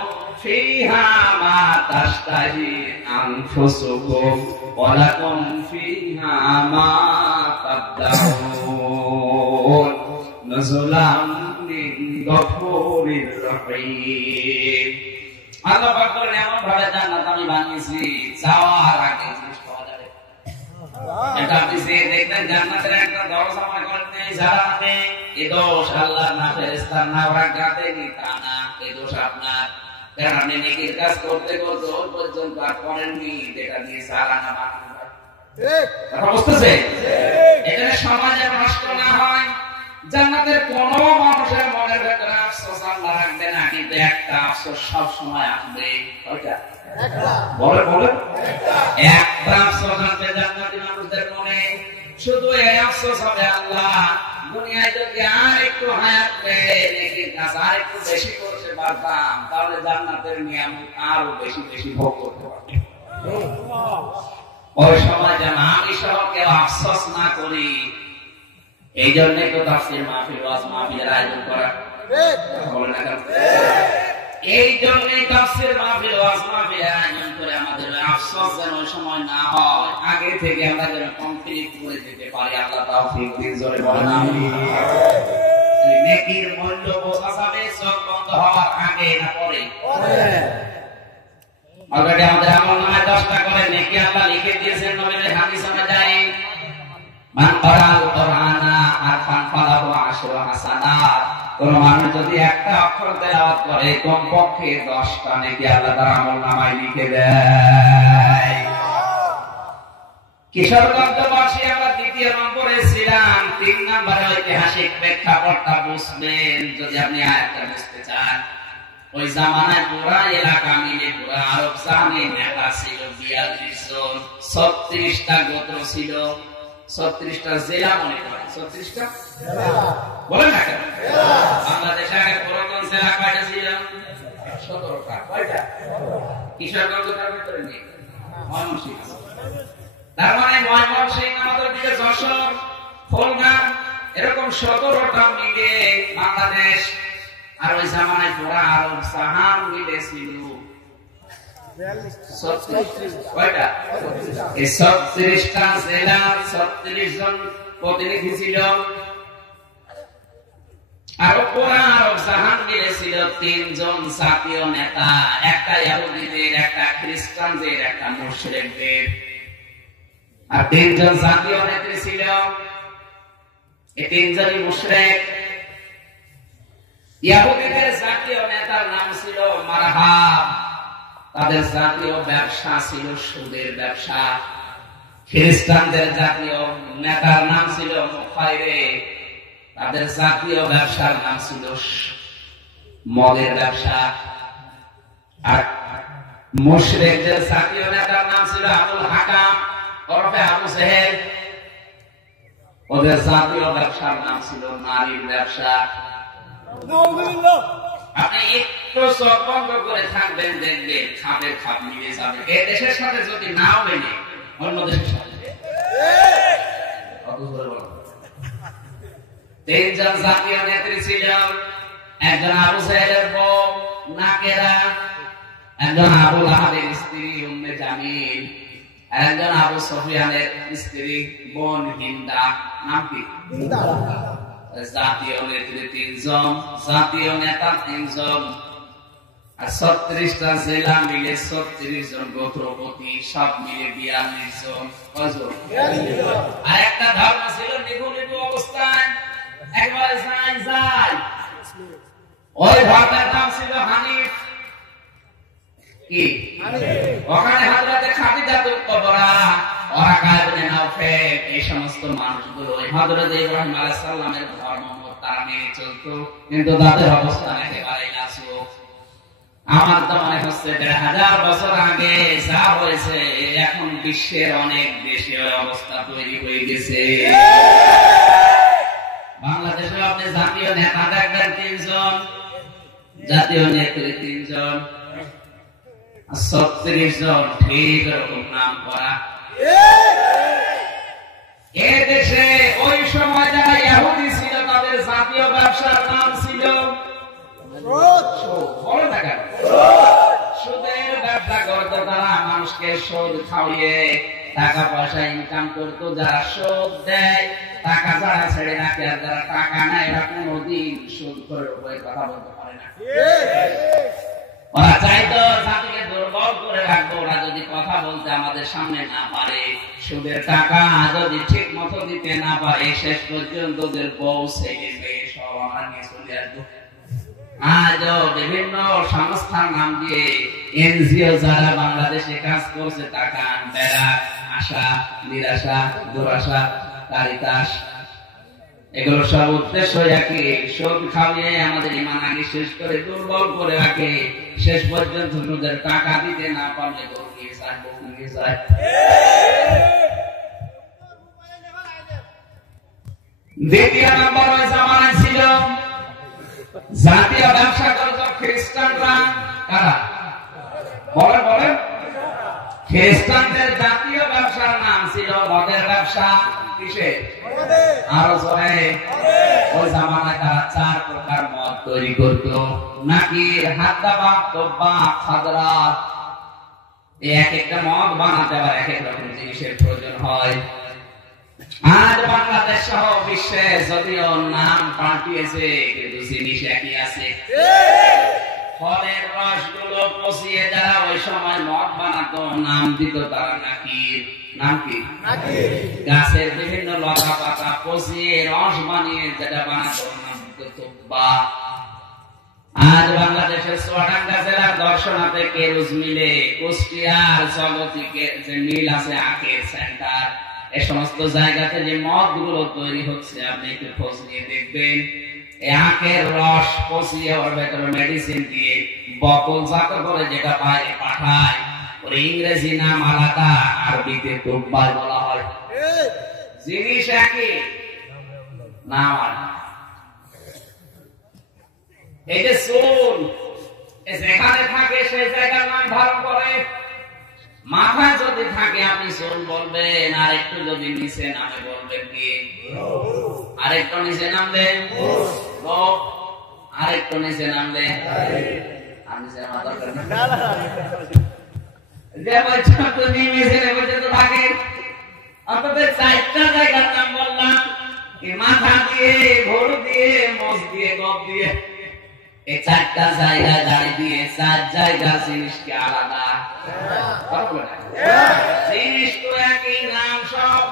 ফিহা মা তাশতাহি আনফুসুকুম ওয়ালাকুম ফিহা মা তাদউন নুজুলাম মিন গফুরির রহিম। আল্লাহ পাক বলেন, এমন ভাবে জান্নাত আমি বানিয়েছি যাওয়ার আগে জিনিস পাওয়া যাবে। এটা আপনি যে দেখবেন জান্নাতের একটা দরজা মনে করেন নেই, জান্নাতে এই দোষ আল্লাহর না, ফেরেশতার না, ওরা গাতে নি তা না, এই দোষ আপনার। কারণ আপনি নেকির কাজ করতে করতে ওই পর্যন্ত আর করেননি যেটা দিয়ে জালানা বানানো হয়। কথা বুঝতেছে? এটা সমাজে নষ্ট না হয়। জান্নাতের কোন মানুষের মনের ভেতরে আফসোস আল্লাহ রাখবে না, কিন্তু একটা আফসোস সব সময় আসবে। ওইটা বলে বলে একটা আফসোস আসবে জান্নাতি মানুষদের মনে। শুধু এই আফসোস হবে, আল্লাহ দুনিয়ায় যদি আর একটু হায়াত পেয়ে নেকির কাজ আর একটু বেশি করতে পারতাম, তাহলে জান্নাতের নিয়ামত আরো বেশি বেশি ভোগ করতে পারতাম। ওই সময় যেন আমি সহ কেউ আফসোস না করি। এই জন্য তো তাফসীর মাহফিল, ওয়াজ মাহফিলের আয়োজন করা। বলেন না কেন? এই জন্যই তাফসীর মাহফিল, ওয়াজ মাহফিলের আয়োজন করে আমাদের আফসোস যেন ওই সময় না হয়, আগে থেকে আমরা যেন কমপ্লিট করে দিতে পারি। আল্লাহ তাওফিক দিন, জোরে বলেন আমিন। নেকির মূল্য বোঝা যাবে চোখ বন্ধ হওয়ার আগে না পরে? অলরেডি আমাদের আমলনামায় 10টা করে নেকি আল্লাহ লিখে দিয়েছেন। নবীর হাদিস অনুযায়ী মান ক্বারাআল কুরআনা আরফান ফালাহু আশরু হাসানাত। কোন মানুষ যদি একটা অক্ষর তেলাওয়াত করে কমপক্ষে 10টা নেকি আল্লাহ তার আমলনামায় লিখে দেয়। কিশোরগঞ্জবাসী আমরা 2য় নম্বরে ছিলাম। 3 নম্বরে ঐতিহাসিক প্রেক্ষাপটটা বুঝবেন যদি আপনি আয়াতটা বুঝতে চান। ওই জামানায় পুরা এলাকা মিলে পুরা আরব জাহানে নেতা ছিল 42 জন, 36টা গোত্র ছিল, 36টা জেলা মনে করেন। 36টা বলেন না কেন? বাংলাদেশে আগে পুরাতন জেলা কয়টা ছিল? 17টা। কয়টা? কিশোরগঞ্জ তার ভিতরে নেই, ময়মনসিংহ। তার মানে ময়মনসিংহ আমাদের দিকে যশোর, খুলনা, এরকম 17টা মিলে বাংলাদেশ। আর ওই জামানায় পুরা আরব জাহান মিলে ছিল 36টা জেলা, 36 জন প্রতিনিধি ছিল। আর পুরা আরব জাহান মিলে ছিল 3 জন জাতীয় নেতা, একটা ইহুদিদের, একটা খ্রিস্টানদের, একটা মুশরিকদের। আর 3 জন জাতীয় নেত্রী ছিল। এই 3 জনই মুশরিক। ইহুদিদের জাতীয় নেতার নাম ছিল মারহাব, তাদের জাতীয় ব্যবসা ছিল সুদের ব্যবসা। খ্রিস্টানদের জাতীয় নেতার নাম ছিল মুখাইরে, তাদের জাতীয় ব্যবসার নাম ছিল মদের ব্যবসা। আর মুশরিকদের জাতীয় নেতার নাম ছিল আবুল হাকাম ওরফে আবু জেহেল, ওদের জাতীয় ব্যবসার নাম ছিল নারীর ব্যবসা। আপনি একটু চোখ বন্ধ করে থাকবেন, দেখবেন খাপের খাপ মিলে যাবে। এই দেশের সাথে যদি নাও মেলে অন্য দেশের সাথে। 3 জন জাতীয় নেত্রী ছিল। একজন আবু সাহেবের বউ নাকেরা, একজন আবু লাহাবের স্ত্রী উম্মে জামিল, আর একজন আবু সুফিয়ানের স্ত্রী বোন হিন্দা। নাম কি? জাতীয় নেত্রী 3 জন, জাতীয় নেতা 3 জন। আর 36টা জেলা মিলে 36 জন গোত্রপতি, সব মিলে 42 জন। আর একটা ধর্ম ছিল নিগুনিগু অবস্থায়, একবারে যায়। ওই ধর্মের নাম ছিল হানিফ। কি ওখানে হযরতে খাদিজাতুল কুবরা, ওরাকা ইবনে নাওফেল, এই সমস্ত মানুষগুলো হযরত ইব্রাহিম আলাইহিস সালামের ধর্ম তারা মেনে চলতো, কিন্তু তাদের অবস্থান একেবারে নাজুক। আমার তো মনে হচ্ছে 1000 বছর আগে যা হয়েছে, এখন বিশ্বের অনেক দেশে ওই অবস্থা তৈরি হয়ে গেছে। বাংলাদেশে আপনি জাতীয় নেতা দেখবেন 3 জন, জাতীয় নেত্রী 3 জন, 36 জন ঠিক এরকম নাম করা। এ দেশে ওই সময় যারা ইহুদি ছিল তাদের জাতীয় ব্যবসার নাম ছিল সুদের ব্যবসা করত। তারা মানুষকে সুদ খাওয়িয়ে টাকা পয়সা ইনকাম করতো। যারা সুদ দেয়, টাকা যারা ছেড়ে রাখে, আর যারা টাকা নেয় এরা কোনদিন সুদ করে কথা বলতে পারে না। ওরা চাইতো জাতিকে দুর্বল করে রাখবো। ওরা যদি কথা বলতে আমাদের সামনে না পারে, সুদের টাকা যদি ঠিক মতো দিতে না পারে, শেষ পর্যন্ত ওদের বউ ছেলে মেয়ে সব আমরা নিয়ে চলে আসবো। আজও বিভিন্ন সংস্থার নাম দিয়ে এনজিও যারা বাংলাদেশে কাজ করছে, টাকা বেড়া, আশা, নিরাশা, দুরাশা, কারিতাস, এগুলো সব উদ্দেশ্য একই, সুদ খাওয়িয়ে আমাদের ঈমান আগে শেষ করে দুর্বল করে রাখে। শেষ পর্যন্ত সুদের টাকা দিতে না পারলে দৌড়িয়ে যায়। দ্বিতীয় নম্বর ওই জামানায় ছিল জাতীয় ব্যবসা করত খ্রিস্টানরা। কারা? বলেন। খ্রিস্টানদের জাতীয় ব্যবসার নাম ছিল মদের ব্যবসা। কিসে? আরো জোরে। ওই জামানায় তারা 4 প্রকার মদ তৈরি করত। নাকি হাদ্দাবা, তোবা, খাদরা। এক একটা মদ বানাতে আবার এক এক রকম জিনিসের প্রয়োজন হয়। আজ বাংলাদেশ সহ বিশ্বে যদিও নাম পাল্টিয়েছে, কিন্তু জিনিস একই আছে। ফলের রসগুলো পচিয়ে যারা ওই সময় মদ বানাতো, নাম দিত তারা নাকির। নাম কি? গাছের বিভিন্ন লতা পাতা পচিয়ে রস বানিয়ে যেটা বানাতো, নাম দিত তোবা। আজ বাংলাদেশের চুয়াডাঙ্গা জেলার দর্শনাতে কেরুজ মিলে, কুষ্টিয়ার জগতিকে যে মিল আছে, আখের সেন্টার, এই সমস্ত জায়গাতে যে মদ গুলো তৈরি হচ্ছে, আপনি একটু খোঁজ নিয়ে দেখবেন। এই আখের রস পচিয়ে ওর ভেতরে মেডিসিন দিয়ে বকলজাত করে যেটা বাইরে পাঠায়, ওর ইংরেজি নাম আলাদা, আরবিতে তোবা বলা হয়। জিনিস একই, নাম আলাদা। এই যে চুল যেখানে থাকে সেই জায়গার নাম ধারণ করে। মাথায় যদি থাকে আপনি চুল বলবেন, আর একটু যদি নিচে নামে বলবেন কি? আরেকটু নিচে নামবেন, আরেকটু নিচে নামবেন, আর নিচে নামা দরকার থাকে। আপনাদের 4টা জায়গার নাম বললাম, মাথা দিয়ে, ভোর দিয়ে, মোষ দিয়ে, গপ দিয়ে। এই 4টা জায়গায় দাঁড়িয়ে দিয়ে 4 জায়গার জিনিসকে আলাদা। জিনিস তো একই, নাম সব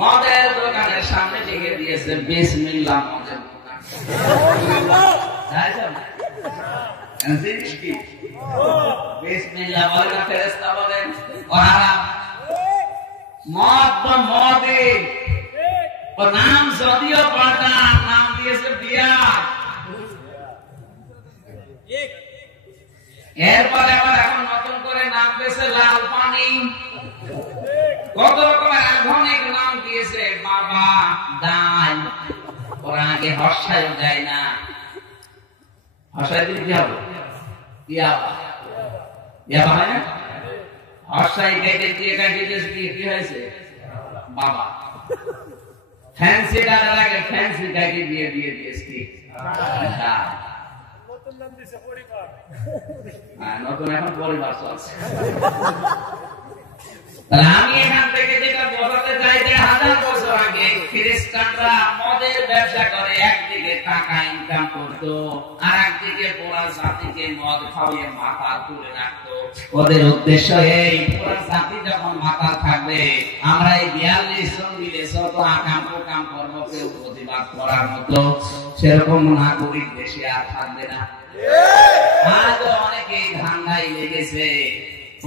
মদের দোকানের সামনে লিখে দিয়েছে বিসমিল্লাহ মদের দোকান। জিনিস কি? বিসমিল্লাহ বলেন না, ফেরেশতা বলেন, মদ বা মদে নাম যদিও পাল্টা, নাম দিয়েছে বিয়া। এরপরে আবার এখন নতুন করে নাম দিয়েছে লাল পানি। কত রকমের আধুনিক নাম দিয়েছে, বাবা, দাই। ওরা আগে হর্ষায়ও দেয় না, হর্ষায় দিলে কি হবে? ইয়াবা হয় না? হর্ষায় কেটে দিয়ে কি হয়েছে? বাবা। ফ্যান্সি ডালা লাগে, ফ্যান্সি কাটি দিয়ে দিয়েছি। নতুন এখন পরিবার চলছে। আমি এখান থেকে যেটা বোঝাতে চাই যে 1000 বছর আগে খ্রিস্টানরা মদের ব্যবসা করে, একদিকে টাকা ইনকাম করতো, আর একদিকে পুরা জাতিকে মদ খাওয়িয়ে মাথা তুলে রাখতো। ওদের উদ্দেশ্য এই, পুরা জাতি যখন মাথা থাকবে, আমরা এই 42 জন মিলে যত আকাম প্রকাম করব, কেউ প্রতিবাদ করার মতো সেরকম নাগরিক দেশে আর থাকবে না। আজ অনেকেই ধান্দায় লেগেছে,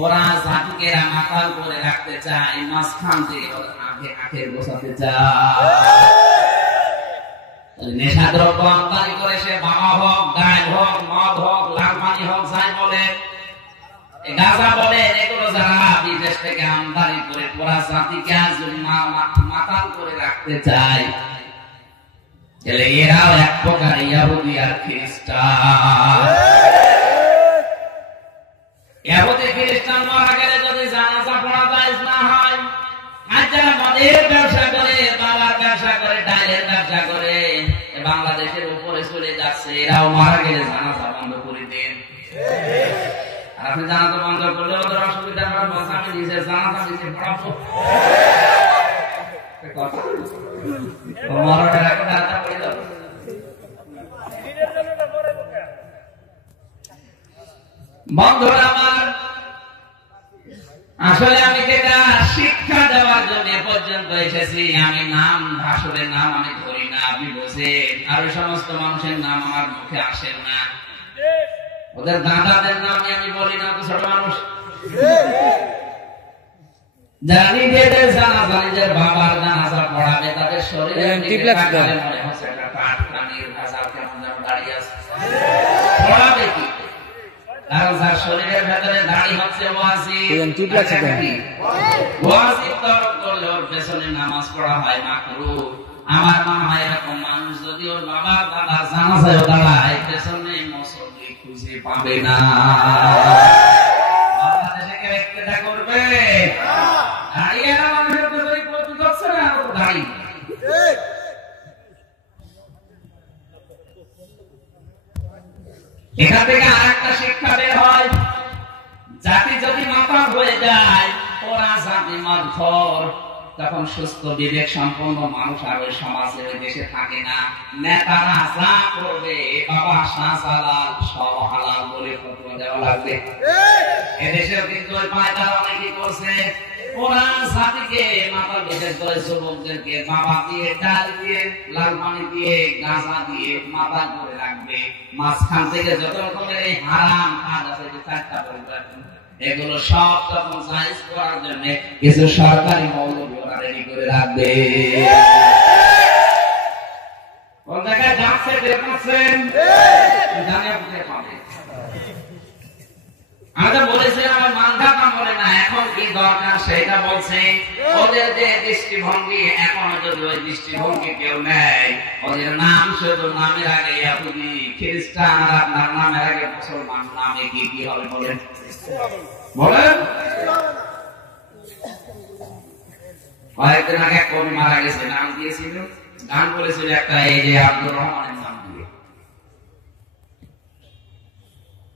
ওরা জাতিকে মাথার উপরে রাখতে চায়, মাঝখান থেকে আখের বসাতে চায়। নেশা দ্রব্য আমদানি করে সে বাবা হোক, ডাল হোক, মদ হোক, লাল পানি হোক, যাই বলে, গাঁজা বলে, এগুলো যারা বিদেশ থেকে আমদানি করে পুরা জাতিকে মাতাল করে রাখতে চায়, এরাও এক প্রকার ইহুদি আর খ্রিস্টান। ইহুদি খ্রিস্টান মারা গেলে যদি জানাজা পড়া জায়েজ না হয়, আর যারা মদের ব্যবসা করে, বাবার ব্যবসা করে, ডালের ব্যবসা করে, বাংলাদেশের উপরে চলে যাচ্ছে, এরাও মারা গেলে জানাজা বন্ধ করে দেন। আর আপনি জানাজা বন্ধ করলে ওদের অসুবিধা হয়, বলছে আমি নিজে জানাজা নিজে পড়াবো। বন্ধুরা আমার, আসলে আমি যেটা শিক্ষা দেওয়ার জন্য পর্যন্ত এসেছি, আমি নাম ভাষণের নাম আমি ধরি না, আপনি বোঝেন, আর ওই সমস্ত মানুষের নাম আমার মুখে আসেন না, ওদের দাদাদের নাম আমি বলি না, তো ছোট মানুষ যারা নিজেদের জানাজা, নিজের বাবার জানাজা পড়াবে, তাদের শরীরে মনে হচ্ছে একটা পাটকানির ভাজাল কেমন যেন দাঁড়িয়ে আছে, পড়াবে কি? কারণ যার শরীরের ভেতরে দাড়ি হচ্ছে ওয়াজিব তরক করলে ওর পেছনে নামাজ পড়া হয় মাকরুহ। আমার মনে হয় এরকম মানুষ যদি ওর বাবা দাদা জানাজায় দাঁড়ায়, পেছনে মুসল্লি খুঁজে পাবে না। বাংলাদেশে কেউ একটা করবে দাঁড়িয়ে না, মানুষের পেছনে প্রতি হচ্ছে না, দাঁড়িয়ে এখান থেকে আরেকটা শিক্ষা বের হয়, জাতি যদি মাতাল হয়ে যায়, ওরা জাতি মাতখর, তখন সুস্থ বিবেক সম্পন্ন মানুষ আর ওই সমাজে, ওই দেশে থাকে না। নেতারা যা করবে, বাবা শাহজালাল সব হালাল বলে ফতোয়া দেওয়া লাগবে। এদেশেও কিন্তু ওই পায়দার অনেকেই করছে, ওরা জাতিকে মাতাল, বিশেষ করে যুবকদেরকে বাবা দিয়ে, ডাল দিয়ে, লাল পানি দিয়ে, গাঁজা দিয়ে মাতাল করে রাখবে। মাঝখান থেকে যত রকমের এই হারাম কাজ আছে, 4টা পরিবার, এগুলো সব তখন জায়েজ করার জন্য কিছু সরকারি মৌলবি ওরা রেডি করে রাখবে। কোন জায়গায় যাচ্ছে বের করছেন জানি আপনি পাবেন। আমরা বলেছিলাম আমার মানটা বলে না, এখন কি দরকার সেটা বলছে। ওদের যে দৃষ্টিভঙ্গি, এখন যদি ওই দৃষ্টিভঙ্গি কেউ নেয়, ওদের নাম শুধু নামের আগে ইহুদি খ্রিস্টান, আর আপনার নামের আগে মুসলমান, নামে কি কি হবে বলেন? বলেন। কয়েকদিন আগে এক কবি মারা গেছে, নাম দিয়েছিল, গান বলেছিল একটা, এই যে আব্দুর রহমানের নাম দিয়ে।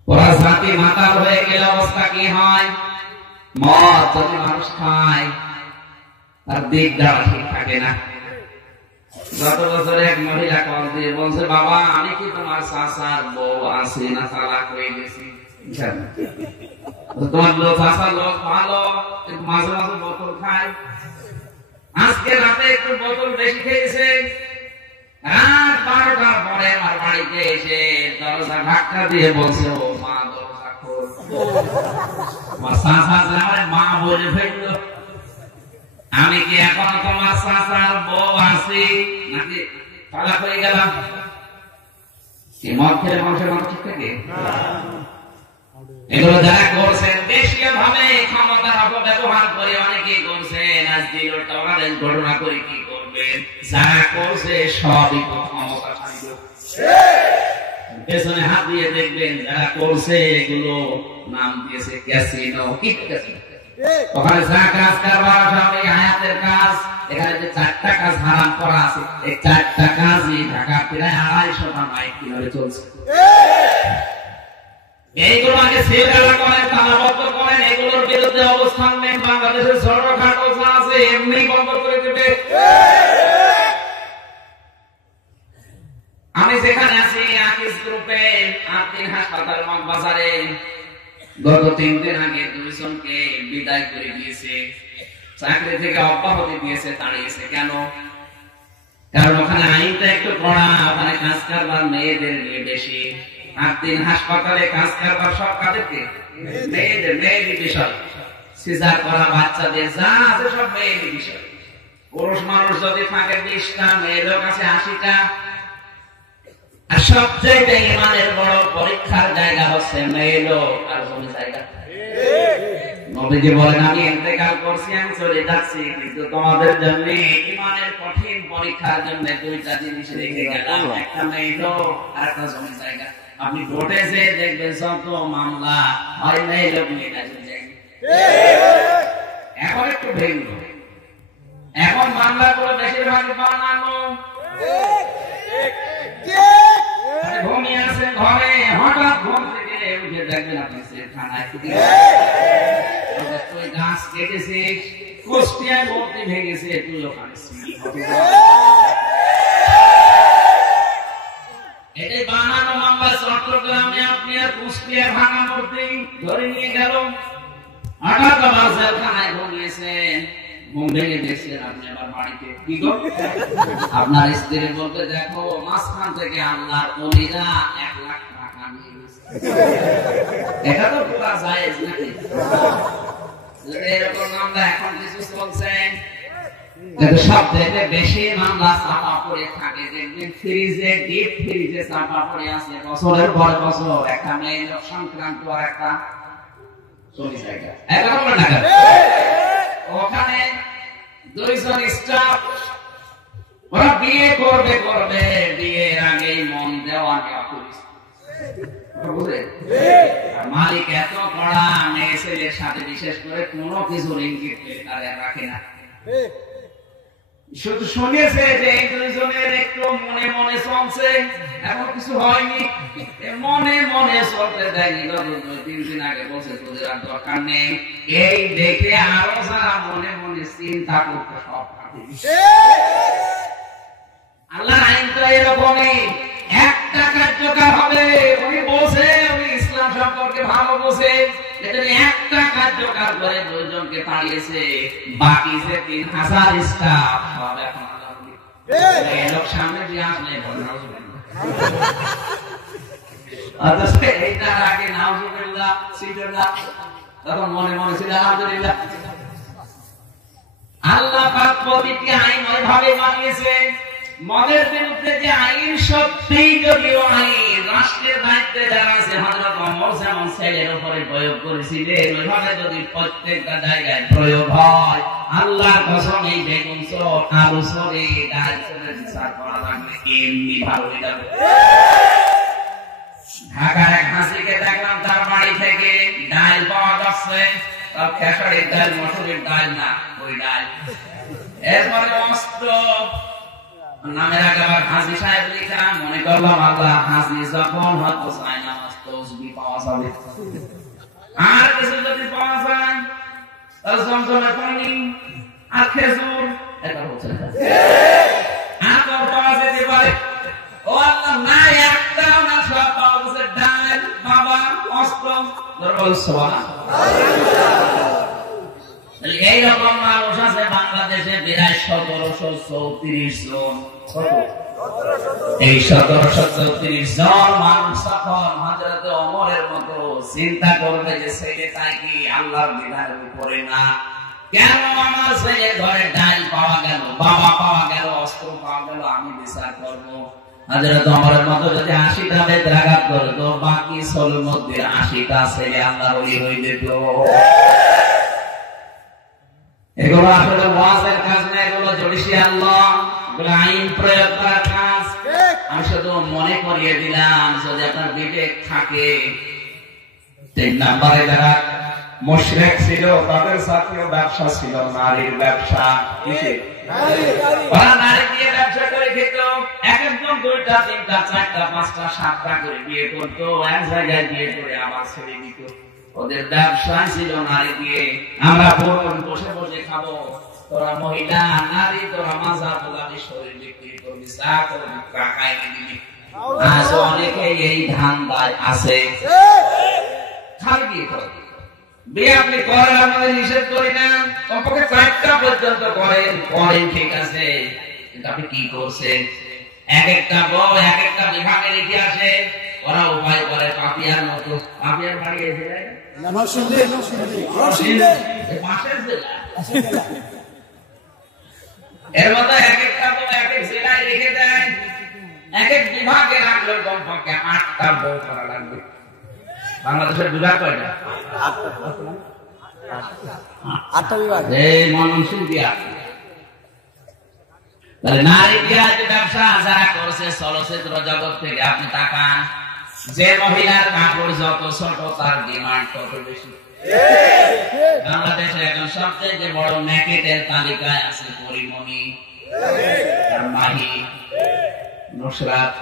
ওরা জাতি মাতাল হয়ে গেলে অবস্থা কি হয়? মদ যদি মানুষ খায়, তার দিক দেওয়া ঠিক থাকে না। গত বছর এক মহিলা কল দিয়ে বলছে, বাবা আমি কি তোমার চাচার বউ আছি না তালাক হয়ে গেছি? তোমার চাচার লোক ভালো, কিন্তু মাঝে মাঝে বোতল খায়, আজকে রাতে একটু বোতল বেশি খেয়েছে, রাত 12টার পরে আমার বাড়িতে এসে দরজা ধাক্কা দিয়ে বলছে, ও মা দরজা খোল। আমার চাচা আমার মা বলে ফেলল, আমি কি এখন তোমার চাচার বউ আছি নাকি তালাক হয়ে গেলাম? কি মদ খেলে মানুষের মানুষ ঠিক থাকে? এগুলো যারা করছেন দেশীয় ভাবে ক্ষমতার অপব্যবহার করে অনেকেই করছেন। আজ দিন টলারেন্স ঘটনা করে কি করবেন? যারা করছে সবই ক্ষমতা ছাড়িল। পেছনে হাত দিয়ে দেখবেন যারা করছে এগুলো নাম দিয়েছে ক্যাসিনো। কি ক্যাসিনো? ওখানে যা কাজ কারবার সব এই আয়াতের কাজ। এখানে যে 4টা কাজ হারাম করা আছে, এই 4টা কাজই ঢাকা প্রায় 250টা মাইক কিভাবে চলছে। এইগুলো আগে সেরা করেন, তালাবদ্ধ করেন, এগুলোর বিরুদ্ধে অবস্থান নেন। বাংলাদেশের ছোটখাটো যা আছে এমনি বন্ধ করে দেবে। যেখানে আছি আকিস গ্রুপে আপনি হাসপাতাল বাজারে গত 3 দিন আগে 2 জনকে বিদায় করে দিয়েছে, চাকরি থেকে অব্যাহতি দিয়েছে, তাড়িয়েছে। কেন? কারণ ওখানে আইনটা একটু কড়া, ওখানে কাজ কারবার মেয়েদের নিয়ে বেশি। আপনি হাসপাতালে কাজ কারবার সব কাদেরকে? মেয়েদের, মেয়েরই বিষয়। সিজার করা বাচ্চাদের যা আছে সব মেয়েরই বিষয়। পুরুষ মানুষ যদি থাকে 20টা, মেয়েদের কাছে 80টা। আর সবচেয়ে ইমানের বড় পরীক্ষার জায়গা হচ্ছে মেয়ে লোক আর জমি জায়গা। নবীজি বলেন, আমি ইন্তেকাল করছি, আমি চলে যাচ্ছি, কিন্তু তোমাদের জন্য ইমানের কঠিন পরীক্ষার জন্য 2টা জিনিস রেখে গেলাম, একটা মেয়ে লোক আর একটা জমি জায়গা। আপনি কোর্টে যে দেখবেন যত মামলা হয় মেয়ে লোক নিয়ে গেছে। এখন একটু ভিন্ন, এখন মামলাগুলো বেশিরভাগ বানানো। ঘুমিয়ে আছেন ঘরে, হঠাৎ ঘুম থেকে উঠে দেখবেন আপনি থানায় তুই গাছ কেটেছিস, কুষ্টিয়ায় মূর্তি ভেঙেছে, তুই ওখানে এটাই বানানো মামলা। চট্টগ্রামে আপনি আর কুষ্টিয়ায় ভাঙা মূর্তি ধরে নিয়ে গেল, হঠাৎ আবার জেলখানায় ঘুমিয়েছেন, ঘুম ভেঙে দেখছেন আপনি আবার বাড়িতে। কি গো? আপনার স্ত্রী বলতে, দেখো মাঝখান থেকে আল্লাহর ওলিরা 1 লাখ টাকা নিয়ে গেছে। এটা তো পুরা জায়েজ নাকি? এরকম মামলা এখন কিছু চলছে, কিন্তু সব থেকে বেশি মামলা চাপা পড়ে থাকে। দেখবেন ফ্রিজে, ডিপ ফ্রিজে চাপা পড়ে আছে বছরের পর বছর, একটা মেয়ে সংক্রান্ত আর একটা জমি জায়গা। ওখানে 2 জন স্টাফ, ওরা বিয়ে করবে, বিয়ের আগেই মন দেওয়া নেওয়া করেছে। মালিক এত কড়া, মেয়ে ছেলের সাথে বিশেষ করে কোনো কিছু ইঙ্গিত রাখে না। শুধু শুনেছে যে এই 2 জনের একটু মনে মনে চলছে, এমন কিছু হয়নি, মনে মনে চলতে দেয়নি। 2-3 দিন আগে বলছে তোদের আর দরকার নেই, এই দেখে আরো যারা মনে মনে চিন্তা করতে সব আল্লাহ আইন তো এরকমই, একটা কার্যকর হবে। উনি বসে, উনি ইসলাম সম্পর্কে ভালো বসে, একটা কার্যকর করে 2 জনকে তাড়িয়েছে, বাকি যে 3000 স্টাফ সব এখন লোক সামনে দিয়ে আসলে এইটার আগে নাউজুবিল্লাহ সিজদা, তখন মনে মনে ছিল আলহামদুলিল্লাহ। আল্লাহ পাক প্রতিটি আইন ওইভাবে বানিয়েছে। মদের বিরুদ্ধে যে আইন, সত্যি যদিও আইন, রাষ্ট্রের দায়িত্বে যারা আছে হযরত ওমর যেমন ছেলের উপরে প্রয়োগ করেছিলেন, ওইভাবে যদি প্রত্যেকটা জায়গায় প্রয়োগ হয়, আল্লাহর কসম এই বেগুন চোর, আলু চোরে, ডাল চোরে বিচার করা লাগবে এমনি ভালো হয়ে যাবে। ঢাকার এক হাসিকে দেখলাম, তার বাড়ি থেকে ডাল পাওয়া যাচ্ছে, তার খেসারির ডাল, মসুরের ডাল না, ওই ডাল। এরপরে অস্ত্র, নামের আগে আবার হাজি সাহেব লেখা, মনে করলাম আল্লাহ হাজি যখন হয়তো চায় না তসবিহ পাওয়া যাবে। আর কিছু যদি পাওয়া যায়, তাহলে জমজমের পানি আর খেজুর, এটা হচ্ছে আতর পাওয়া যেতে পারে। ও আল্লাহ, না একটাও না, সব পাওয়া গেছে, ডাল, বাবা, অস্ত্র। এইরকম মানুষ আছে বাংলাদেশে প্রায় 1734 জন। এই 1734 জন মানুষ তখন হযরত ওমরের মতো চিন্তা করবে যে ছেলে চাই কি আল্লাহর বিধানের উপরে না, কেন আমার ছেলে ঘরে ডাল পাওয়া গেল, বাবা পাওয়া গেল, অস্ত্র পাওয়া গেল, আমি বিচার করবো। হযরত ওমরের মতো যদি 80টা বেত্রাঘাত করতো, বাকি 16 মধ্যে 80টা ছেলে আল্লাহর ওলি হয়ে যেত। এগুলো আসলে ওয়াজের কাজ না, এগুলো জুডিশিয়াল ল, এগুলো আইন প্রয়োগ করার কাজ। আমি শুধু মনে করিয়ে দিলাম, যদি আপনার বিবেক থাকে। 3 নম্বরে যারা মুশরিক ছিল, তাদের সাথেও ব্যবসা ছিল নারীর ব্যবসা। ওরা নারী দিয়ে ব্যবসা করে খেত, এক একজন 2টা 3টা 4টা 5টা 7টা করে বিয়ে করতো, এক জায়গায় বিয়ে করে আবার ছেড়ে দিত। ওদের ব্যবসা ছিল নারী দিয়ে। আমরা পুরুষ বসে বসে খাবো, তোরা মহিলা নারী, তোরা মাজা তোলাবি, শরীর বিক্রি করবি, চা করবি, টাকা এনে দিবি। আজ অনেকে এই ধান্দায় আছে। খালি বিয়ে করে, বিয়ে আপনি করেন, আমাদের নিষেধ করি না, কমপক্ষে 4টা পর্যন্ত করেন, করেন ঠিক আছে, কিন্তু আপনি কি করছেন? এক একটা বউ এক একটা বিভাগে রেখে আসে, ওরা উপায় করে পাপিয়ার মতো। পাপিয়ার বাড়ি এসে এর মতো এক একটা বউ এক এক জেলায় রেখে দেয়, এক এক বিভাগে রাখলে কমপক্ষে 8টা বউ করা লাগবে। বাংলাদেশের বিভাগ কয়টা? 8টা বিভাগ। এই মনসুর বিয়া, তাহলে নারী বিয়ার যে ব্যবসা যারা করছে চলচ্চিত্র জগৎ থেকে আপনি তাকান, যে মহিলার কাপড় যত ছোট তার ডিমান্ড তত বেশি। বাংলাদেশে এখন সবচেয়ে বড় ম্যাকেটের তালিকায় আছে পরিমণি, মাহি, নুসরাত।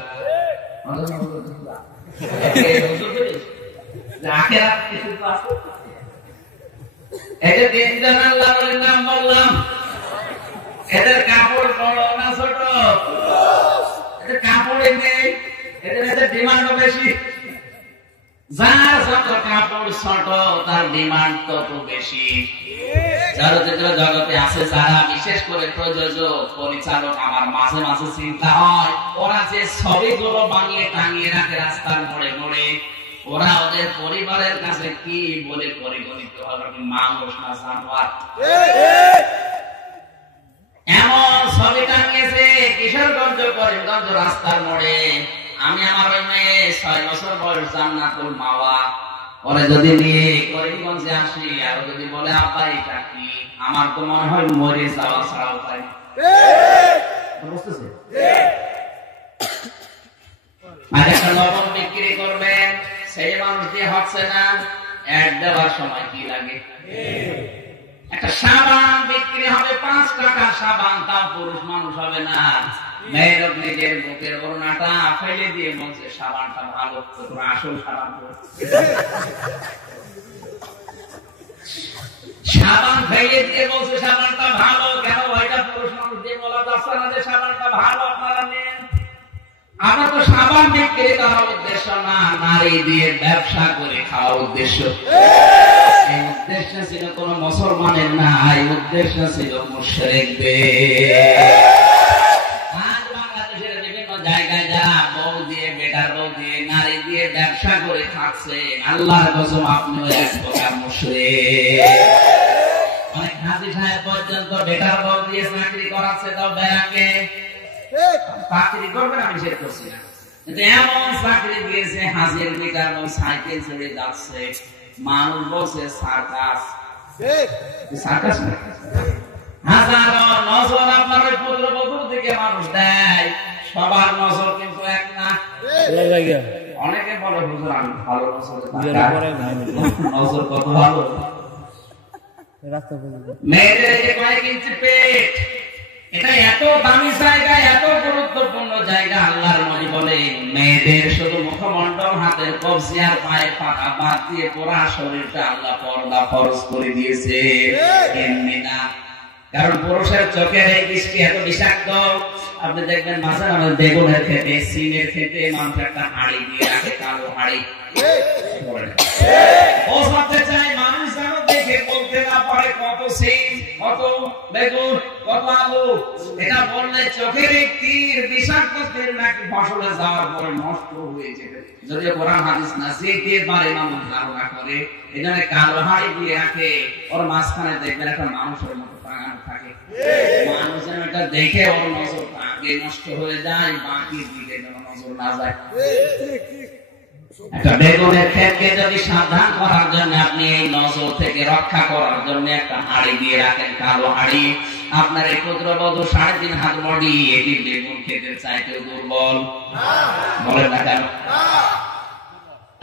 এদের 3 জন আল্লাহর নাম বললাম, এদের কাপড় বড় না ছোট? এদের কাপড়ে নেই, এদের ডিমান্ড বেশি। যার যত কাপড় ছোট তার ডিমান্ড তত বেশি। চলচ্চিত্র জগতে আছে যারা, বিশেষ করে প্রযোজক পরিচালক, আমার মাঝে মাঝে চিন্তা হয় ওরা যে ছবিগুলো বানিয়ে টাঙিয়ে রাখে রাস্তার মোড়ে মোড়ে, ওরা ওদের পরিবারের কাছে কি বলে পরিগণিত হবে? মানুষ না জানোয়ার? এমন ছবি টাঙিয়েছে কিশোরগঞ্জ করিমগঞ্জ রাস্তার মোড়ে। আমি আমার ওই মেয়ে 6 বছর বয়স, জান্নাতুল মাওয়া, ওরা যদি নিয়ে করিমগঞ্জে আসি আর যদি বলে আব্বা এটা কি, আমার তো মনে হয় মরে যাওয়া ছাড়া উপায়। বুঝতেছে? আর একটা লবণ বিক্রি করবেন, সেই মানুষ দিয়ে হচ্ছে না, অ্যাড দেওয়ার সময় কি লাগে? একটা সাবান বিক্রি হবে 5 টাকা সাবান, তাও পুরুষ মানুষ হবে না, মেয়ের নিজের বুকের ওড়নাটা ফেলে দিয়ে বলছে সাবানটা ভালো, তোমরা আসল সাবান সাবান ফেলে দিয়ে বলছে সাবানটা ভালো। কেন? ওইটা পুরুষ মানুষ দিয়ে বলা যাচ্ছে না যে সাবানটা ভালো, আপনারা নেন। আমরা তো সাবান বিক্রি করার উদ্দেশ্য না, নারী দিয়ে ব্যবসা করে খাওয়ার উদ্দেশ্য। এই উদ্দেশ্য ছিল কোন মুসলমানের না, এই উদ্দেশ্য ছিল মুশরিকদের। আজ বাংলাদেশের বিভিন্ন জায়গায় যারা বউ দিয়ে, বেটার বউ দিয়ে, নারী দিয়ে ব্যবসা করে খাচ্ছে, আল্লাহর কসম আপনিও এক প্রকার মুশরিক। অনেক হাজী সাহেব পর্যন্ত বেটার বউ দিয়ে চাকরি করাচ্ছে, তাও ব্যাংকে চাকরি করবেন, আমি সেটা করছি না, কিন্তু এমন চাকরি দিয়েছে হাজির বেটার বউ সাইকেল চড়ে যাচ্ছে, মানুষ বলছে সার্কাস। সার্কাস হাজারো নজর আপনার ওই পুত্রবধূর দিকে মানুষ দেয়, সবার নজর কিন্তু এক না। অনেকে বলে হুজুর আমি ভালো নজর, কত ভালো মেয়েদের এই যে কয়েক ইঞ্চি পেট, এটা এত দামি জায়গা, এত গুরুত্বপূর্ণ জায়গা। আল্লাহর নবী বলে মেয়েদের শুধু মুখমণ্ডল, হাতের কবজি আর পায়ের পাতা বাদ দিয়ে পুরা শরীরটা আল্লাহ পর্দা ফরজ করে দিয়েছে। এমনি না, কারণ পুরুষের চোখের এই দৃষ্টি এত বিষাক্ত। আপনি দেখবেন মাঝে মাঝে বেগুনের খেতে, সিমের খেতে মানুষ একটা হাড়ি দিয়ে রাখে, কালো হাড়ি। ও ভাবতে চাই মানুষ যেন দেখে বলতে না পারে কত সিম, কত বেগুন, কত আলু। এটা বললে চোখের এই তীর, বিষাক্ত তীর নাকি ফসলে যাওয়ার পরে নষ্ট হয়ে যাবে। যদিও কোরআন হাদিস না, যে তীর মারে মানুষ ধারণা করে, এই জন্য কালো হাড়ি দিয়ে রাখে। ওর মাঝখানে দেখবেন একটা মানুষের মতো টাঙানো থাকে। মানুষ যেন এটা দেখে ওর নজরটা আগে নষ্ট হয়ে যায়, বাকি দিকে যেন নজর না যায়। একটা বেগুনের ক্ষেতকে যদি সাবধান করার জন্য, আপনি এই নজর থেকে রক্ষা করার জন্য একটা হাড়ি দিয়ে রাখেন, কালো হাড়ি, আপনার এই পুত্রবধূ 3.5 হাত বডি, এটি বেগুন ক্ষেতের চাইতেও দুর্বল। বলেন না কেন?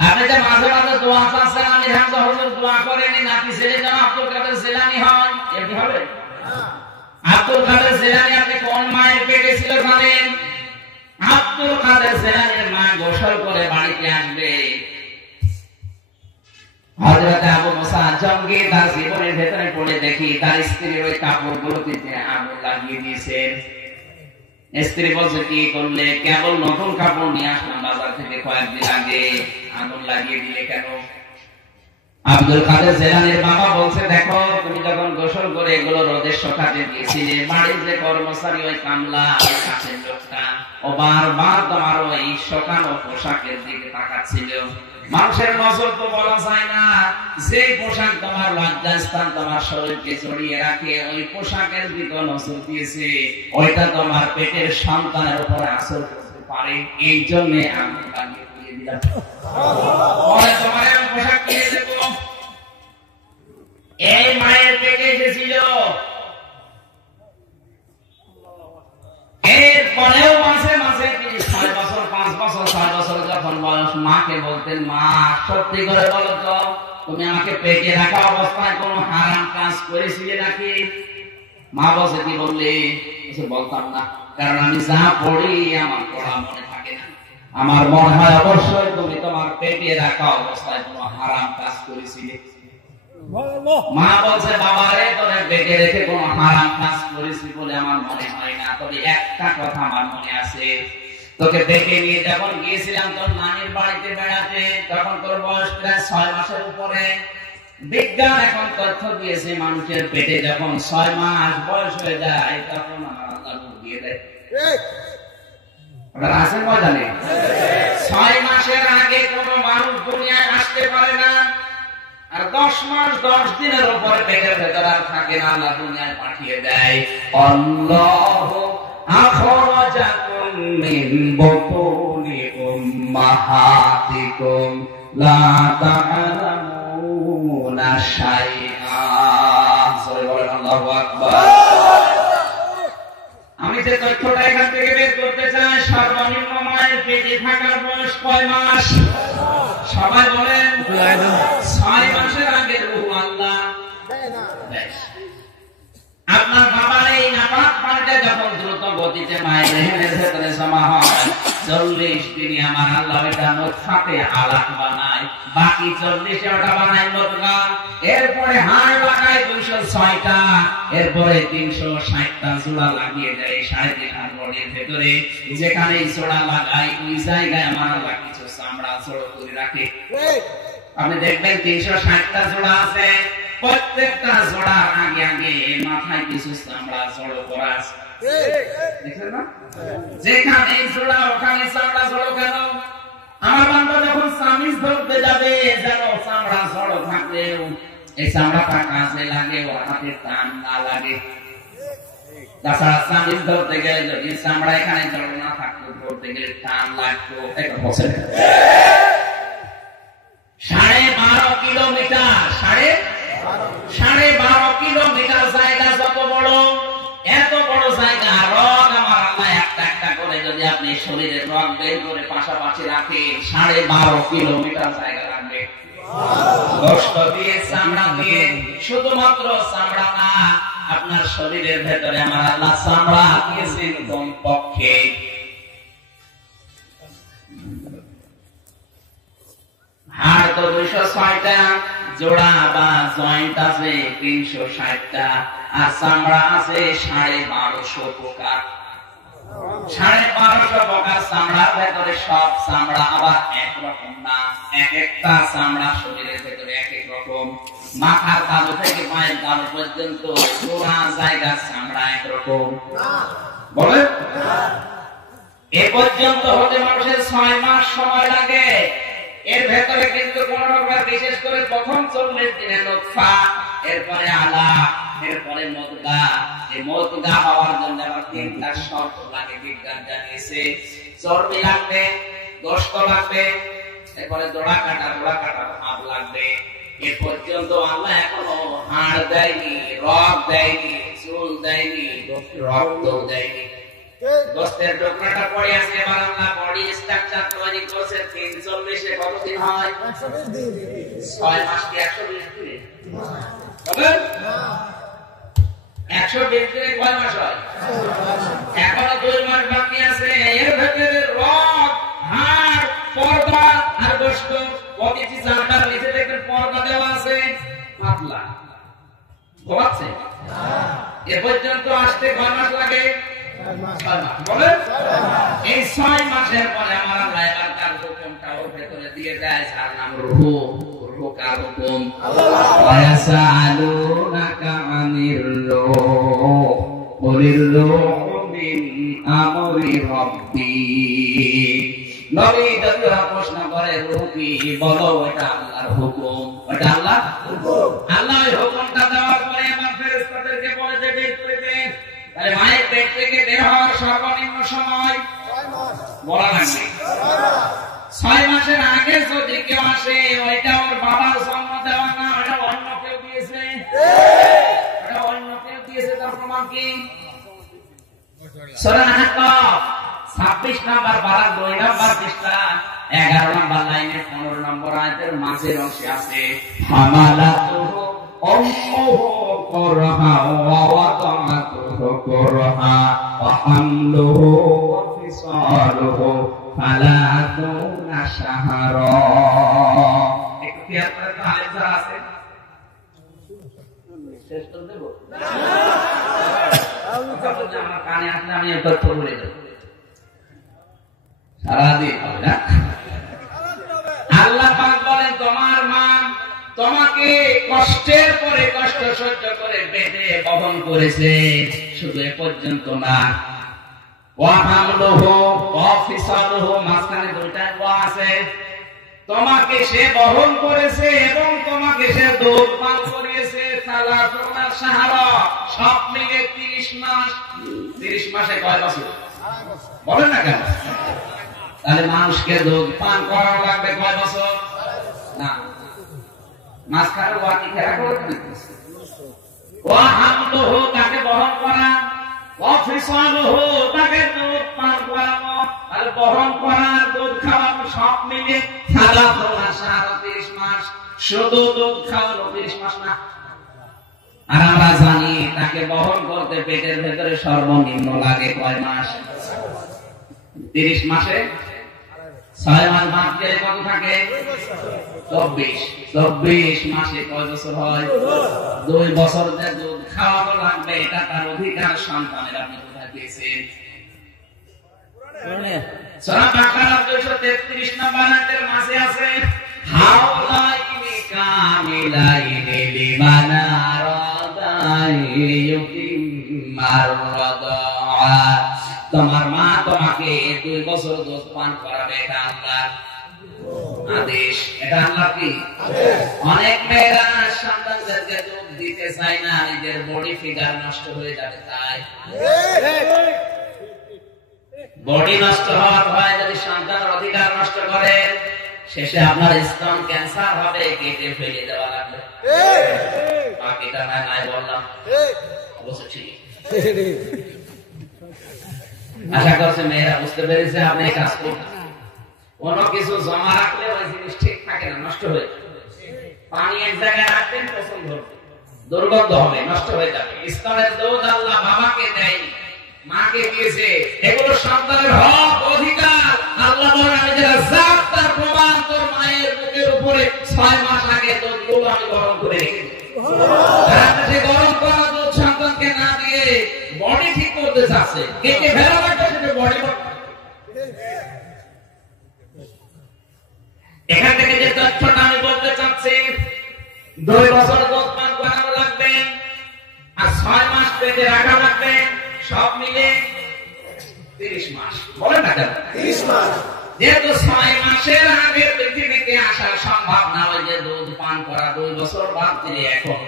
আপনি যে মাঝে মাঝে দোয়া চাচ্ছেন, আমি হামজা হুজুর দোয়া করেনি নাতি ছেলে যেন আব্দুল কাদের জিলানী হয়, এটি হবে? আব্দুল কাদের জিলানী আপনি কোন মায়ের পেটে ছিল জানেন? আব্দুল কাদের জিলানীর মা গোসল করে বাড়িতে আসবে, হযরত আবু মুসা জঙ্গি তার জীবনের ভেতরে পড়ে দেখি তার স্ত্রীর ওই কাপড়গুলোতে আগুন লাগিয়ে দিয়েছে। স্ত্রী বলছে কি করলে? কেবল নতুন কাপড় নিয়ে আসলাম বাজার থেকে কয়েকদিন আগে, আগুন লাগিয়ে দিলে কেন? আব্দুল কাদের জেলানির বাবা বলছে, দেখো তুমি যখন গোসল করে এগুলো রোদে শুকাতে দিয়েছিলে, বাড়ির যে কর্মচারী ওই কামলা ওই কাছের লোকটা ও বারবার তোমার ওই শুকানো পোশাকের দিকে তাকাচ্ছিল। মানুষের নজর তো বলা যায় না, যে পোশাক তোমার লজ্জাস্থান তোমার শরীরকে জড়িয়ে রাখে ওই পোশাকের দিকে নজর দিয়েছে, ওইটা তোমার পেটের সন্তানের উপরে আসর করতে পারে, এই জন্য আমি লাগিয়ে দিয়ে দিলাম। পরে তোমার এমন পোশাক কিনে দেব। এই মায়ের পেটে এসেছিল, এরপরেও মাঝে মাঝে তিনি 6 বছর 5 বছর 6 বছর যখন বয়স, মাকে বলতেন, মা সত্যি করে বলো তো তুমি আমাকে পেটে রাখা অবস্থায় কোনো হারাম কাজ করেছিলে নাকি? মা বলছে, কি বললে? বলতাম না, কারণ আমি যা পড়ি আমার পড়া মনে থাকে না। আমার মনে হয় অবশ্যই তুমি তোমার পেটে রাখা অবস্থায় কোনো হারাম কাজ করেছিলে। মা বলছে, বাবা রে তোরে পেটে রেখে কোনো হারাম কাজ করেছি বলে আমার মনে হয় না, তবে একটা কথা আমার মনে আছে, তোকে পেটে নিয়ে যখন গিয়েছিলাম তোর নানির বাড়িতে বেড়াতে, তখন তোর বয়স প্রায় 6 মাসের উপরে। বিজ্ঞান এখন তথ্য দিয়েছে মানুষের পেটে যখন 6 মাস বয়স হয়ে যায় তখন আমার আল্লাহ রূহ দিয়ে দেয়। আপনারা আছেন ময়দানে? 6 মাসের আগে কোনো মানুষ দুনিয়ায় আসতে পারে না, আর 10 মাস 10 দিনের উপর পেটের ভেতর আর থাকে না, আল্লাহ দুনিয়ায় পাঠিয়ে দেয়। আল্লাহু আখরাজাকুম মিন বুতুনি উম্মাহাতিকুম লা তা'লামুনা শাইআ। সবাই বলেন আল্লাহু আকবার। আমি যে তথ্যটা এখান থেকে বের করতে চাই, সর্বনিম্ন মায়ের পেটে থাকার বয়স কয় মাস? সবাই বলেন। 6 মাসের আগে রূহ আল্লাহ দেয়। আপনার বাবার এই নাপাক পানিটা যখন দ্রুত গতিতে মায়ের রেহেমের ভেতরে জমা হয়, 40 দিনে আমার আল্লাহ এটা নুতফাতে আলাক বানায়, বাকি 40 ওটা বানায় মুদগা, এরপরে হাড় লাগায় 206টা, এরপরে 360টা জোড়া লাগিয়ে দেয় 3.5 হাড় বডির ভেতরে। যেখানে জোড়া লাগায় ওই জায়গায় আমার আল্লাহ কিছু চামড়া জড়ো করে রাখে। আপনি দেখবেন 360টা জোড়া আছে, প্রত্যেকটা জোড়ার আগে আগে মাথায় কিছু চামড়া জড়ো করা আছে, দেখছেন না? যেখানে জোড়া ওখানে চামড়া জড়ো কেন? আমার বান্দা যখন চামিজ ধরতে যাবে যেন চামড়া জড়ো থাকলেও এই চামড়াটা কাজে লাগে, ওর হাতে টান না লাগে। তাছাড়া চামিজ ধরতে গেলে যদি চামড়া এখানে জড়ো না থাকতো, ধরতে গেলে টান লাগতো। 12.5 কিলোমিটার, 12.5 কিলোমিটার জায়গা যত বড়, এত বড় জায়গা রগ আমার আল্লাহ একটা একটা করে যদি আপনি শরীরের রগ বের করে পাশাপাশি রাখেন, 12.5 কিলোমিটার জায়গা লাগবে। গোশত দিয়ে, চামড়া দিয়ে, শুধুমাত্র চামড়া না, আপনার শরীরের ভেতরে আমার আল্লাহ চামড়া দিয়েছেন কমপক্ষে 206টা, জোড়া বা জয়েন্ট আছে 360টা, আর চামড়া আছে 1250 প্রকার। 1250 প্রকার চামড়ার ভেতরে সব চামড়া আবার একরকম না, এক একটা চামড়া শরীরের ভেতরে এক এক রকম। মাথার তালু থেকে পায়ের তালু পর্যন্ত পুরা জায়গার চামড়া একরকম বলে। এ পর্যন্ত হতে মানুষের 6 মাস সময় লাগে। এর ভেতরে কিন্তু কোন রকমের বিশেষ করে প্রথম 40 দিনে নুতফা, এরপরে আলাক, এরপরে মুদগা। এই মুদগা হওয়ার জন্য আবার 3টা শর্ত লাগে, বিজ্ঞান জানিয়েছে। চর্বি লাগবে, গোশত লাগবে, এরপরে জোড়া কাটা ভাব লাগবে। এ পর্যন্ত আল্লাহ এখনো হাড় দেয়নি, রগ দেয়নি, চুল দেয়নি, রক্ত দেয়নি। গোশতের টুকরাটা পড়ে আছে, এবার আল্লাহ বডি স্ট্রাকচার তৈরি করছে। 340 এ কতদিন হয়? 120 দিন। 6 মাস কি 120 দিন হবে? 120 দিনে কয় মাস হয়? এখনো 2 মাস বাকি আছে। এর ভেতরে রগ, হাড়, পর্দা আর গোশত, প্রতিটি চামড়ার নিচে দেখবেন পর্দা দেওয়া আছে, পাতলা ঘুমাচ্ছে। এ পর্যন্ত আসতে কয় মাস লাগে? বলেন এই 6 মাসের পরে আমার আল্লাহ এবার তার হুকুমটা ওর ভেতরে দিয়ে দেয়, যার নাম রূহ। রূহ কার হুকুম? ওয়া ইয়াসআলুনাকা আনির রূহ কুলির রূহু মিন আমরি রাব্বি। নবী যদি প্রশ্ন করে রূহ কি, বলো এটা আল্লাহর হুকুম। এটা আল্লাহর হুকুম। আল্লাহর হুকুমটা দেওয়ার পরে আমার ফেরেশতাদেরকে বলে যে বের করে দেন। তাহলে মায়ের পেট থেকে বের হওয়ার সর্বনিম্ন সময় 6 মাস। বলা লাগবে 6 মাসের আগে যদি কেউ আসে, ওইটা ওর বাবার জন্ম দেওয়া না, ওটা অন্য কেউ দিয়েছে। ওটা অন্য কেউ দিয়েছে। তার প্রমাণ কি? সূরা আহকাফ 26 নাম্বার পারা 2 নাম্বার পৃষ্ঠা 11 নাম্বার লাইনে 15 নম্বর আয়াতের মাঝের অংশে আছে হামালাতুহু উম্মুহু কুরহা ওয়া ওয়াদাআতুহু কুরহা ওয়া হামলুহু ওয়া ফিসালুহু ফালাতুনা শাহরা। একটু কি আপনারা আলেম যারা আছে শেষ করে দেব? আমার কানে আসলে আমি তথ্য বলে দেব সারাদিন হবে না। আল্লাহ পাক বলেন তোমার মা তোমাকে কষ্টের পরে কষ্ট সহ্য করে পেটে বহন করেছে, শুধু এ পর্যন্ত না, ওয়া হামলুহু ওয়া ফিসালুহু মাঝখানে দুইটা ওয়া আছে। তোমাকে সে বহন করেছে এবং তোমাকে সে দুধ পান করিয়েছে সালাতুনা শাহরা, সব মিলে 30 মাস। 30 মাসে কয় বছর? বলেন না কেন? তাহলে মানুষকে দুধ পান করানো লাগবে কয় বছর? না, মাঝখানে ওয়াকি খেলা করে দিতেছে। ওয়া হামলুহু তাকে বহন করা, ওয়া ফিসালুহু তাকে দুধ পান করানো, আর বহন করা দুধ খাওয়ানো সব মিলে সালাতুনা শাহরা 30 মাস। শুধু দুধ খাওয়ানো 30 মাস না। আর আমরা জানি তাকে বহন করতে পেটের ভেতরে সর্বনিম্ন লাগে কয় মাস? 30 মাসে 6 মাস বাদ গেলে কত থাকে? 24। 24 মাসে কয় বছর হয়? 2 বছর যে দুধ খাওয়ানো লাগবে, এটা তার অধিকার। সন্তানের আপনি কোথায় পেয়েছেন? সূরা বাকারা 233 নম্বর আয়াতের মাঝে আছে হাওলাইনি কামিলাইনি লিমান আরাদা ইউকিম্মার রাদা। তোমার মা তোমাকে 2 বছর দুধ পান করাবে, এটা আল্লাহর আদেশ। এটা আল্লাহর কি আদেশ? অনেক মেয়েরা সন্তানদেরকে দুধ দিতে চায় না, নিজের বডি ফিগার নষ্ট হয়ে যাবে তাই। বডি নষ্ট হওয়ার ভয় যদি সন্তানের অধিকার নষ্ট করে, শেষে আপনার স্তন ক্যান্সার হবে, কেটে ফেলে দেওয়া লাগবে। বাকিটা নাই বললাম, অবশ্য ঠিক। আশা করছি মেয়েরা বুঝতে পেরেছে আপনি এই কাজ করবেন। কোন কিছু জমা রাখলে ওই জিনিস ঠিক থাকে না, নষ্ট হয়ে যাবে। পানি এক জায়গায় রাখবেন, পছন্দ হবে, দুর্গন্ধ হবে, নষ্ট হয়ে যাবে। স্তনের দুধ আল্লাহ বাবাকে দেয়নি, মাকে দিয়েছে। এগুলো সন্তানের হক, অধিকার। আল্লাহ বলেন আমি যারা জাত তার প্রমাণ, তোর মায়ের বুকের উপরে 6 মাস আগে দুধগুলো আমি গরম করে রেখেছি। সে গরম করা দুধ সন্তানকে না দিয়ে বডি ঠিক করতে চাচ্ছে, কেটে ফেলা লাগবে, সেটা বডি। এখান থেকে যে তথ্যটা আমি বলতে চাচ্ছি, 2 বছর দুধ পান করানো লাগবে আর 6 মাস পেটে রাখা লাগবে, সব মিলে 30 মাস। বলেন না কেন 30 মাস? যেহেতু 6 মাসের আগে পৃথিবীতে আসা সম্ভব না, ওই যে দুধ পান করা 2 বছর বাদ দিলে এখন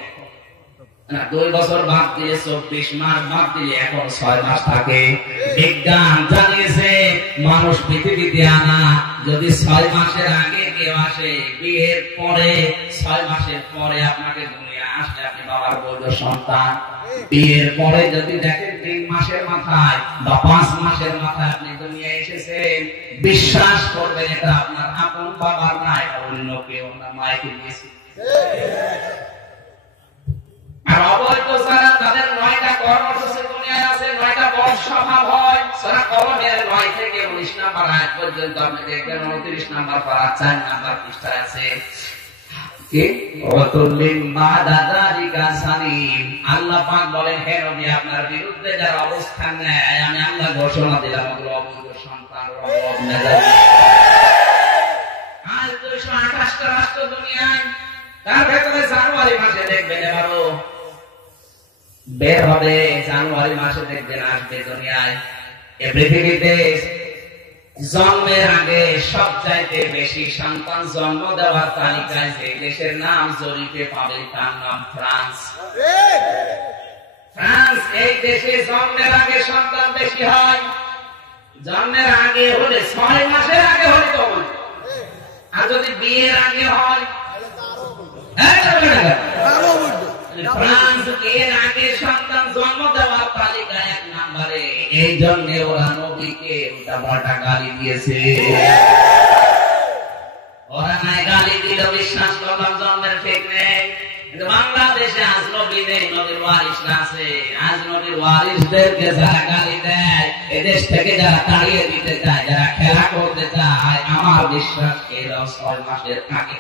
না, 2 বছর বাদ দিলে 24 মাস বাদ দিলে এখন 6 মাস থাকে। বিজ্ঞান জানিয়েছে মানুষ পৃথিবীতে আনা যদি 6 মাসের আগে কেউ আসে, বিয়ের পরে 6 মাসের পরে আপনাকে দুনিয়া আসলে আপনি বাবার বৈধ সন্তান। বিয়ের পরে যদি দেখেন 3 মাসের মাথায় বা 5 মাসের মাথায় আপনি দুনিয়া এসেছেন, বিশ্বাস করবেন এটা আপনার আপন বাবার না, এটা অন্য কেউ না, মায়েকে দিয়েছে। আর অবৈধ যারা, তাদের 9টা কর্মসূচি দুনিয়ায় আছে, 9টা বর্ষভাব হয়। সূরা কলমের 9 থেকে 19 নম্বর আয়াত পর্যন্ত আপনি দেখবেন 29 নম্বর পারা 4 নম্বর পৃষ্ঠায় আছে। আল্লাহ পাক বলেন, হে নবী, আপনার বিরুদ্ধে যারা অবস্থান নেয় আমি আল্লাহ ঘোষণা দিলাম সন্তান। আজ 228টা রাষ্ট্র দুনিয়ায়, তার ভেতরে জানুয়ারি মাসে দেখবেন এবারও বের হবে, জানুয়ারি মাসে দেখবেন আসবে দুনিয়ায়। এ পৃথিবীতে জন্মের আগে সবচাইতে বেশি সন্তান জন্ম দেওয়ার তালিকায় যে দেশের নাম জড়িতে পাবে তার নাম ফ্রান্স। ফ্রান্স এই দেশে জন্মের আগে সন্তান বেশি হয়। জন্মের আগে হলে 6 মাসের আগে হলে কম, আর যদি বিয়ের আগে হয় ফ্রান্স এর আগে সন্তান জন্ম দেওয়ার তালিকায় 1 নম্বরে। এই জন্য ওরা নবীকে উল্টাপাল্টা গালি দিয়েছে। ওরা নাই গালি দিল, বিশ্বাস করলাম জন্মের ঠিক নেই। কিন্তু বাংলাদেশে আজ নবী নেই, নবীর ওয়ারিসরা আছে। আজ নবীর ওয়ারিসদেরকে যারা গালি দেয়, এদেশ থেকে যারা তাড়িয়ে দিতে চায়, যারা খেলা করতে চায়, আমার বিশ্বাস এরা 6 মাসের আগে।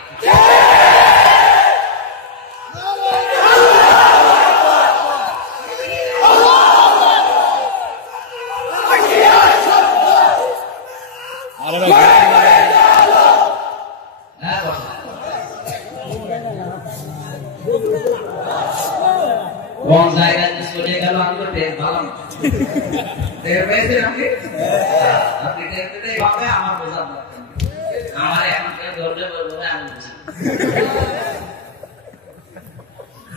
কোন জায়গায় চলে গেল আমি তো টের পেলাম। টের পেয়েছেন আপনি? আপনি টের পেতে ভাবে আমার বোঝার দরকার নেই। আমার এখন কেউ ধরলে বলবো আমি বুঝি।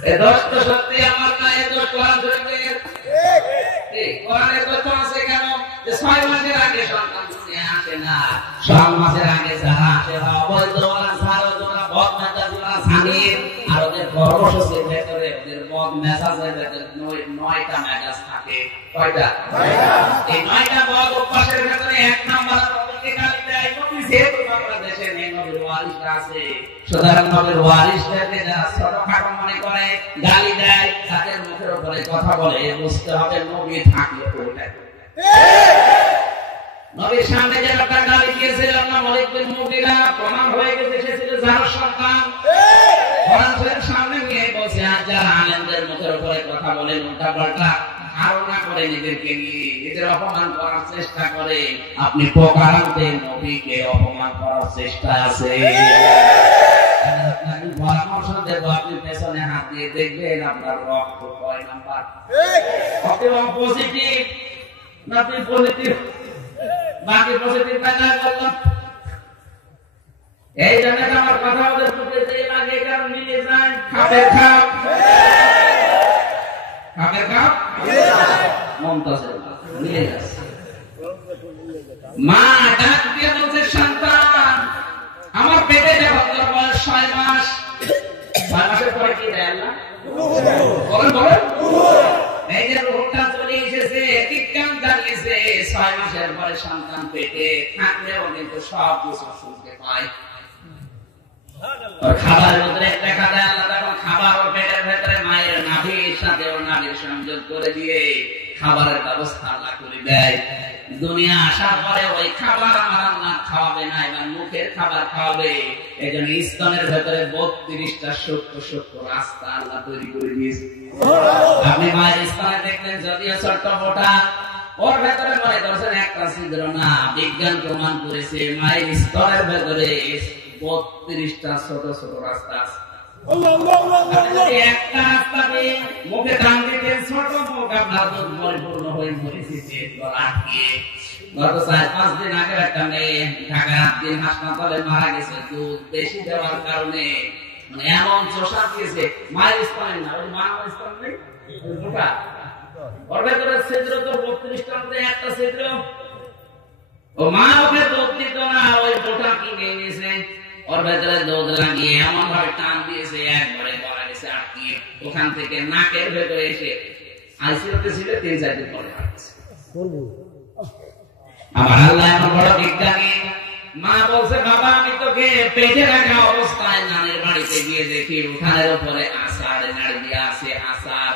এ দোষ তো সত্যি আমার না, এ দোষ কোরআন শরীফের। কোরআনের দোষ আছে কেন? যে 6 মাসের আগে সন্তান দুনিয়ায় আসে না। 6 মাসের আগে যারা আসে অবৈধ ওরা সারো ওরা বদমেজাজ ওরা সানির, আর ওদের গর্ভশোষের ভেতরে ওদের বদ মেজাজের ভেতরে 9টা মেজাজ থাকে। কয়টা? 9টা। এই 9টা বদ অভ্যাসের ভেতরে 1 নাম্বার নবীকে গালি দেয়। নবী যেহেতু বাংলাদেশে নেই, নবীর ওয়ারিসরা আছে, সুতরাং নবীর ওয়ারিসদেরকে যারা ছোটখাটো মনে করে গালি দেয়, তাদের মুখের উপরে কথা বলে, বুঝতে হবে নবী থাকলে ওটা। নবীর সামনে যে লোকটা গালি দিয়েছিল না ওয়ালিদ বিন মুগীরা, প্রমাণ হয়ে গেছে সে ছিল যার সন্তান। কোরআন শরীফ সামনে নিয়ে বলছে, আজ যারা আলেমদের মুখের উপরে কথা বলে উল্টাপাল্টা ধারণা করে নিজেদেরকে নিয়ে নিজের অপমান করার চেষ্টা করে, আপনি প্রকারান্তে নবীকে অপমান করার চেষ্টা আছে। আমি পরামর্শ দেব, আপনি পেছনে হাত দিয়ে দেখবেন আপনার রক্ত কয় নাম্বার। পজিটিভ না পজিটিভ? বাকি পজিটিভ না বললাম। এই জন্য আমার কথা ওদের প্রতি যে লাগে কারণ মিলে যায়। খাপের খাপ, খাপের খাপ মমতাজের মিলে যাচ্ছে। মা ডাক দিয়ে বলছে, সন্তান আমার পেটে যখন তোর বয়স 6 মাস, 6 মাসের পরে কি দেয় আল্লাহ? বলেন বলেন। এই যে রোগটা চলে এসেছে, বিজ্ঞান জানিয়েছে 6 মাসের পরে সন্তান পেটে থাকলেও কিন্তু সব কিছু শুনতে পায়। খাবারের মধ্যে দেখা যায় আল্লাহ তখন খাবার ওর পেটের ভেতরে মায়ের নাভির সাথে ওর নাভির সংযোগ করে দিয়ে খাবারের ব্যবস্থা আল্লাহ করে দেয়। দুনিয়া আসার পরে ওই খাবার আমার আল্লাহ খাওয়াবে না, এবার মুখের খাবার খাওয়াবে। এই জন্য স্তনের ভেতরে 32টা সূক্ষ্ম রাস্তা আল্লাহ তৈরি করে দিয়েছে। আপনি মায়ের স্তনে দেখলেন যদিও ছোট্ট মোটা, ওর ভেতরে মনে করছেন একটা ছিদ্র না, বিজ্ঞান প্রমাণ করেছে মায়ের স্তনের ভেতরে 32টা ছোট ছোট রাস্তা আছে। একটা রাস্তা দিয়ে মুখে টান দিতে ছোট মুখ আপনার দুধ পরিপূর্ণ হয়ে মরেছে আটকিয়ে। গত 4-5 দিন আগে একটা মেয়ে ঢাকা 8 দিন হাসপাতালে মারা গেছে দুধ বেশি দেওয়ার কারণে। মানে এমন চোষা দিয়েছে মায়ের স্তনে না, ওই মায়ের স্তন নেই মোটা, ওর ভেতরে ছিদ্র তো 32টার মধ্যে একটা ছিদ্র। ও মা ওকে দুধ দিত না, ওই মোটা কিনে নিয়েছে, ওর ভেতরে দুধ লাগিয়ে এমন ভাবে টান দিয়েছে একবারে গলা গেছে আটকিয়ে। ওখান থেকে নাকের ভেতরে এসে আইসিইউতে ছিল 3-4 দিন পরে মারা গেছে। আমার আল্লাহ এমন বড় বিজ্ঞানী। মা বলছে, বাবা আমি তোকে পেটে রাখা অবস্থায় নানির বাড়িতে গিয়ে দেখি উঠানের উপরে আচার নাড়ি দিয়ে আছে আচার,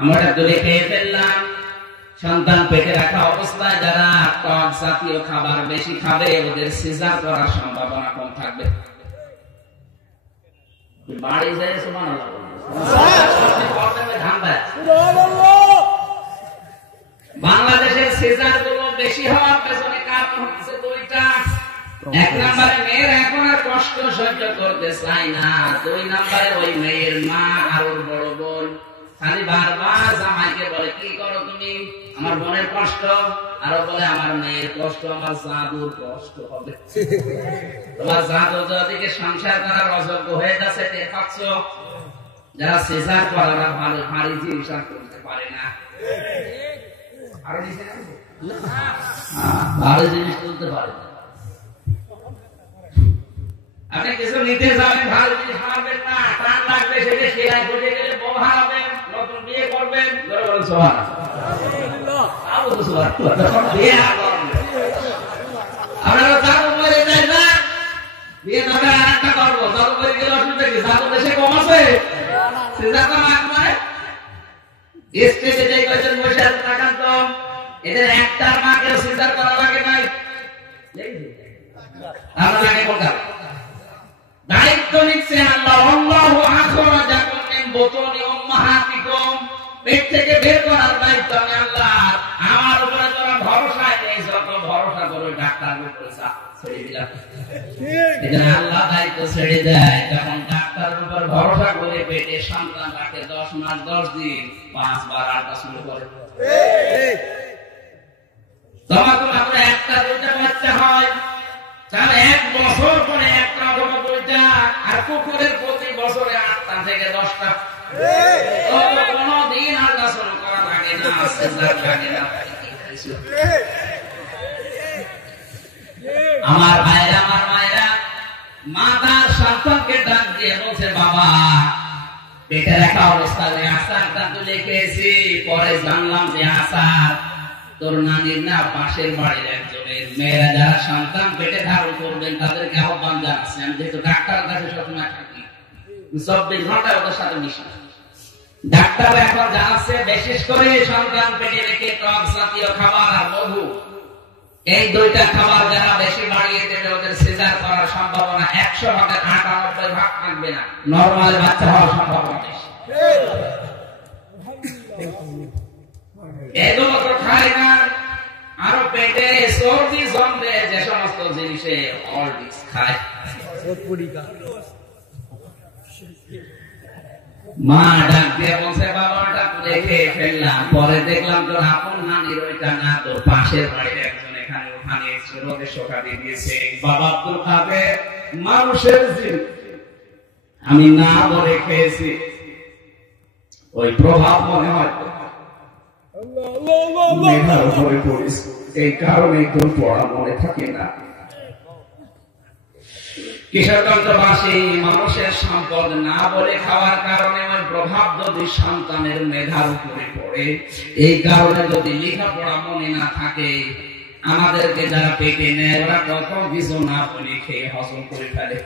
আমরা দলে খেয়ে ফেললাম। সন্তান পেটে রাখা অবস্থায় যারা টক জাতীয় খাবার বেশি খাবে ওদের সিজার করার সম্ভাবনা কম থাকবে। বাড়ি যায় সুবহানাল্লাহ বাংলাদেশের সিজার গুলো বেশি হওয়ার পেছনে কারণ হচ্ছে দুইটা। এক নম্বরে মেয়ের এখন আর কষ্ট সহ্য করতে চায় না, দুই নম্বরে ওই মেয়ের মা আর ওর বড় বোন খালি বারবার জামাইকে বলে কি করো তুমি, আমার বোনের কষ্ট, আরো বলে আমার মেয়ের কষ্ট, আমার জাদুর কষ্ট হবে। তোমার জাদু যাদেরকে সংসার করার অযোগ্য হয়ে যাচ্ছে টের পাচ্ছ। যারা সিজার করার ভালো ভারী জিনিস আর করতে পারে না, ভালো জিনিস তুলতে পারে না। আপনি কিছু নিতে যাবেন, ভালো জিনিস হারাবেন না, টান লাগবে সেটা সেলাই ঘটে গেলে বউ হারাবেন, নতুন বিয়ে করবেন, আপনারা জাদু করে দেন না, বিয়ে তবে আর একটা করবো, জাদু করে গেলে অসুবিধা কি, জাদু দেশে কম আছে, সিজার তো মাগ মানে স্টেজে যে কয়েকজন বসে আছে তাকান তো, এদের একটার মাকে সিজার করা লাগে নাই, আমরা লাগে কোনটা দায়িত্ব নিচ্ছে আল্লাহ। আল্লাহু আখরাজাকুম মিন বুতুনি উম্মাহাতিকুম, পেট থেকে বের করার দায়িত্ব আমি আল্লাহ। আমার উপরে তোরা ভরসা নেই, যত ভরসা করে ডাক্তার উপরে ছেড়ে দিলাম। এখানে আল্লাহ দায়িত্ব ছেড়ে দেয়, তখন ডাক্তারের উপর ভরসা করে পেটে সন্তান রাখে 10 মাস 10 দিন 5 বার আটা শুরু করে। তোমার তো একটা দুইটা বাচ্চা হয়, তাহলে 1 বছর পরে একটা অথবা দুইটা, আর কুকুরের প্রতি বছরে 8টা থেকে 10টা। কোনদিন আল্ট্রাসাউন্ড করা লাগে না, সিজার লাগে না। আমার ভাইরা, আমার মায়েরা, মা তার সন্তানকে ডাক দিয়ে বলছে বাবা পেটে রাখা অবস্থায় আচারটা তুলে খেয়েছি, পরে জানলাম যে আচার তোর নানির না পাশের বাড়ির একজনের। মেয়েরা যারা সন্তান পেটে ধারণ করবেন তাদেরকে আহ্বান জানাচ্ছি, আমি যেহেতু ডাক্তার কাছে সবসময় থাকি, 24 ঘন্টা ওদের সাথে মিশি। ডাক্তার এখন জানাচ্ছে বিশেষ করে সন্তান পেটে রেখে টক জাতীয় খাবার আর মধু, এই দুইটা খাবার যারা বেশি বাড়িয়ে দেবে ওদের সিজার করার সম্ভাবনা 100 ভাগের 98 ভাগ থাকবে না, নরমাল বাচ্চা হওয়ার সম্ভাবনা বেশি। এগুলো তো খায় না, আরো পেটে সর্দি জমবে যে সমস্ত জিনিসে অরডিক্স খায়। মা ডাক দিয়ে বলছে বাবাটা রেখে ফেললাম, পরে দেখলাম তোর আপন নানির ওইটা না, তোর পাশের বাড়ির একজন এখানে ওখানে রোদে শোকা দিয়ে দিয়েছে। বাবা তোর খাবে মানুষের জিনিস, আমি না বলে খেয়েছি, ওই প্রভাব মনে হয় মেধার উপরে পড়েছে, এই কারণে তোর পড়া মনে থাকে না। কিশোরগঞ্জবাসী মানুষের সম্পদ না বলে খাওয়ার কারণে ওই প্রভাব যদি সন্তানের মেধার উপরে পড়ে, এই কারণে যদি লেখাপড়া মনে না থাকে, আমাদেরকে যারা পেটে নেয় ওরা কত কিছু না বলে খেয়ে হজম করে ফেলে।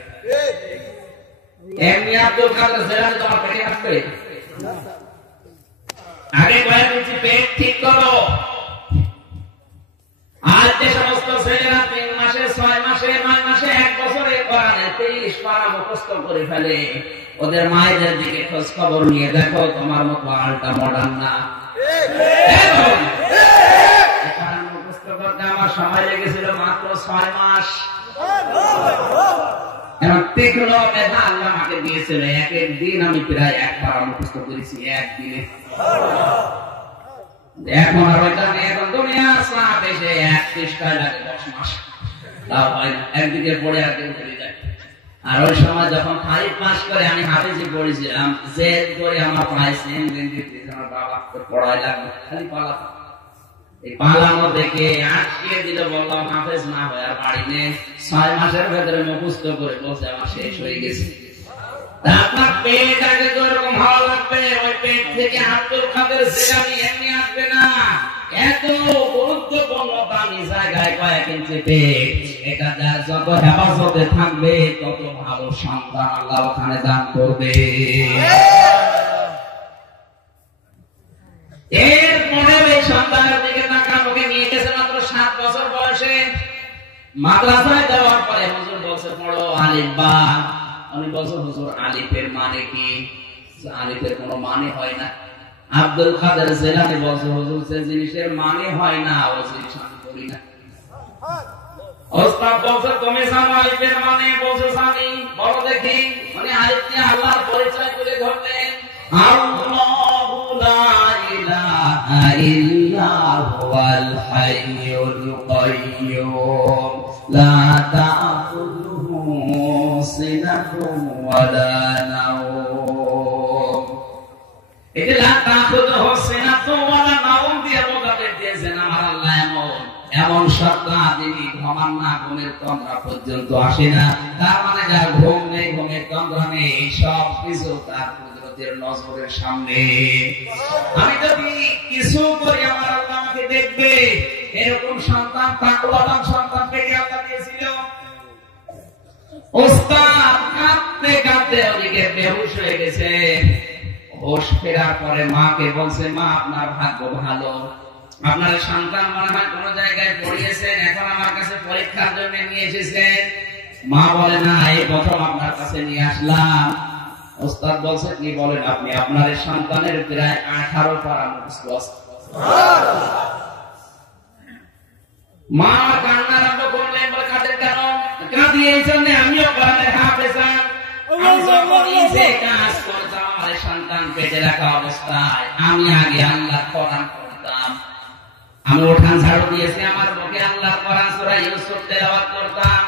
এমনি আব্দুল কাদের জেলাতে তোমার পেটে আসবে, আগে কয়েক দিচ্ছি পেট ঠিক করো। আজ যে সমস্ত ছেলেরা 3 মাসে 6 মাসে 9 মাসে 1 বছরে কোরআনে 30 পারা মুখস্থ করে ফেলে, ওদের মায়েদের দিকে খোঁজ খবর নিয়ে দেখো, তোমার মতো আলটা মডার্ন না। কোরআন মুখস্থ করতে আমার সময় লেগেছিল মাত্র 6 মাস। তীক্ষ্ণ মেধা আল্লাহ আমাকে দিয়েছিল, এক এক দিন আমি প্রায় 1 পারা মুখস্থ করেছি একদিনে। এখন আর ওইটা নিয়ে এখন দুনিয়ার চাপ এসে 1 পৃষ্ঠায় লাগে 10 মাস, তাও হয় না, একদিকে পড়ে একদিন চলে যায়। আর ওই সময় যখন 5 পাস করে আমি হাফেজি পড়েছিলাম, জেদ করে আমার প্রায় সেম দিন দিতে আমার বাবা পড়াই লাগলো, খালি পালাতো। এই পালানো দেখে আটকে দিল, বললাম হাফেজ না হয় আর বাড়ি নেই। 6 মাসের ভেতরে মুখস্থ করে বলছে আমার শেষ হয়ে গেছে। আপনার পেট আগে তো এরকম ভালো লাগবে, ওই পেট থেকে আব্দুল কাদের জিলানী এমনি আসবে না। এত গুরুত্বপূর্ণ দামি জায়গায় কয়েক ইঞ্চি পেট, এটা যার যত হেফাজতে থাকবে তত ভালো সন্তান আল্লাহ ওখানে দান করবে। এরপরে এই সন্তানের দিকে তাকান, ওকে নিয়ে গেছে মাত্র 7 বছর বয়সে। মাদ্রাসায় যাওয়ার পরে হুজুর বলছে পড়ো আলিফ বা, উনি বলছে হুজুর আলিফের মানে কি? আলিফের কোনো মানে হয় না। আব্দুল কাদের জিলানী বলছে হুজুর যে জিনিসের মানে হয় না ও জিনিস আমি করি না। ওস্তাদ বলছে তুমি জানো আলিফের মানে? বলছে জানি। বলো দেখি। মানে আলিফ দিয়ে আল্লাহর পরিচয় তুলে ধরলেন। আল্লাহু লা ইলাহা ইল্লা হুয়াল হাইয়ুল কাইয়্যুম লা তা'খুযুহু সিনাতুন ওয়া লা নাওম। এই লা তা'খুযুহু সিনাতুন ওয়া লা নাওম দিয়ে বোঝাতে দিয়েছেন আমার আল্লাহ এমন সত্তা যিনি ঘুমান না, ঘুমের তন্দ্রা পর্যন্ত আসে না। তার মানে যার ঘুম নেই, ঘুমের তন্দ্রা নেই, সব কিছু তার কুদরতের নজরের সামনে। আমি যদি কিছু করি আমার আল্লাহ আমাকে দেখবে। এরকম সন্তান তাকওয়াবান সন্তান পেয়ে আল্লাহ দিয়েছিল। ওস্তাদ কাঁদতে কাঁদতে ওদিকে বেহুশ হয়ে গেছে। হোশ ফেরার পরে মাকে বলছে, মা আপনার ভাগ্য ভালো, আপনার সন্তান মনে হয় কোন জায়গায় পড়িয়েছেন, এখন আমার কাছে পরীক্ষার জন্য নিয়ে এসেছেন। মা বলে না, এই প্রথম আপনার কাছে নিয়ে আসলাম। ওস্তাদ বলছে কি বলেন আপনি? আপনার সন্তানের প্রায় 18 পারা মুখস্থ আছে। মা কান্না আরম্ভ করলেন। বলে কাঁদেন কেন? কাঁদি এই জন্য আমিও কোরআনের হাফেজ। আমি যখন নিজে কাজ করতাম আমার সন্তান পেটে রাখা অবস্থায় আমি আগে আল্লাহর কোরআন পড়তাম। আমি উঠান ঝাড়ু দিয়েছি, আমার মুখে আল্লাহর কোরআন সূরা ইউসুফ তেলাওয়াত করতাম।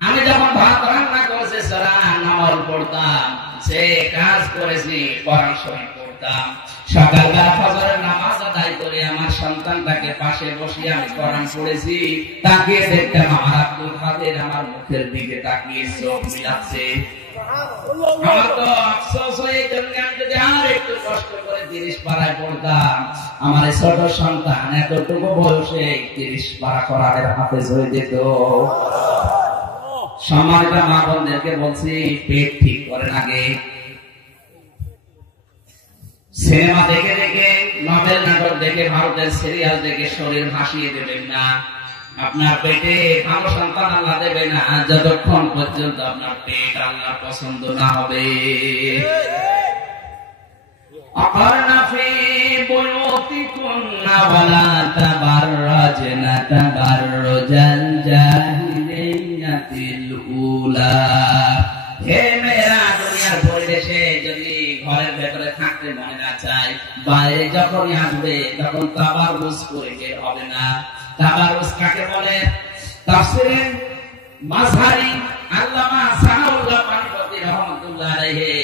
আমি যখন ভাত রান্না করেছি সূরা নামল পড়তাম। যে কাজ করেছি কোরআন শরীফ পড়তাম। সকালবেলা ফজরের নামাজ আদায় করে আমার সন্তানটাকে পাশে বসিয়ে আমি কোরআন পড়েছি। তাকিয়ে দেখতাম আমার আব্দুল কাদের আমার মুখের দিকে তাকিয়ে চোখ মিলাচ্ছে। আমার তো আফসোস হয়ে জন্য আমি যদি আর একটু কষ্ট করে 30 পারায় পড়তাম, আমার ছোট সন্তান এতটুকু বয়সে 30 পারা কোরআনের হাফেজ হয়ে যেত। সম্মানিত মা বোনদেরকে বলছি, পেট ঠিক করেন আগে। সিনেমা দেখে দেখে, নভেল নাটক দেখে, ভারতের সিরিয়াল দেখে শরীর ভাসিয়ে দেবেন না। আপনার পেটে ভালো সন্তান আল্লাহ দেবে না যতক্ষণ পর্যন্ত আপনার পেট আল্লাহ পছন্দ না হবে। অকারনা ফি বুয়ুতিকুন্না ওয়ালা তাবাররাজনা তাবাররুজাল জাহিলিয়াতিল উলা। হে মেয়েরা, দুনিয়ার পরিবেশে যদি ঘরের ভেতরে থাকতে মনে না চায়, বাইরে যখনই আসবে তখন তাবাররুজ করে বের হবে না। তাবাররুজ কাকে বলে? তাফসীরে মাযহারি আল্লামা সানাউল্লাহ পানিপতি রাহমাতুল্লাহ আলাইহি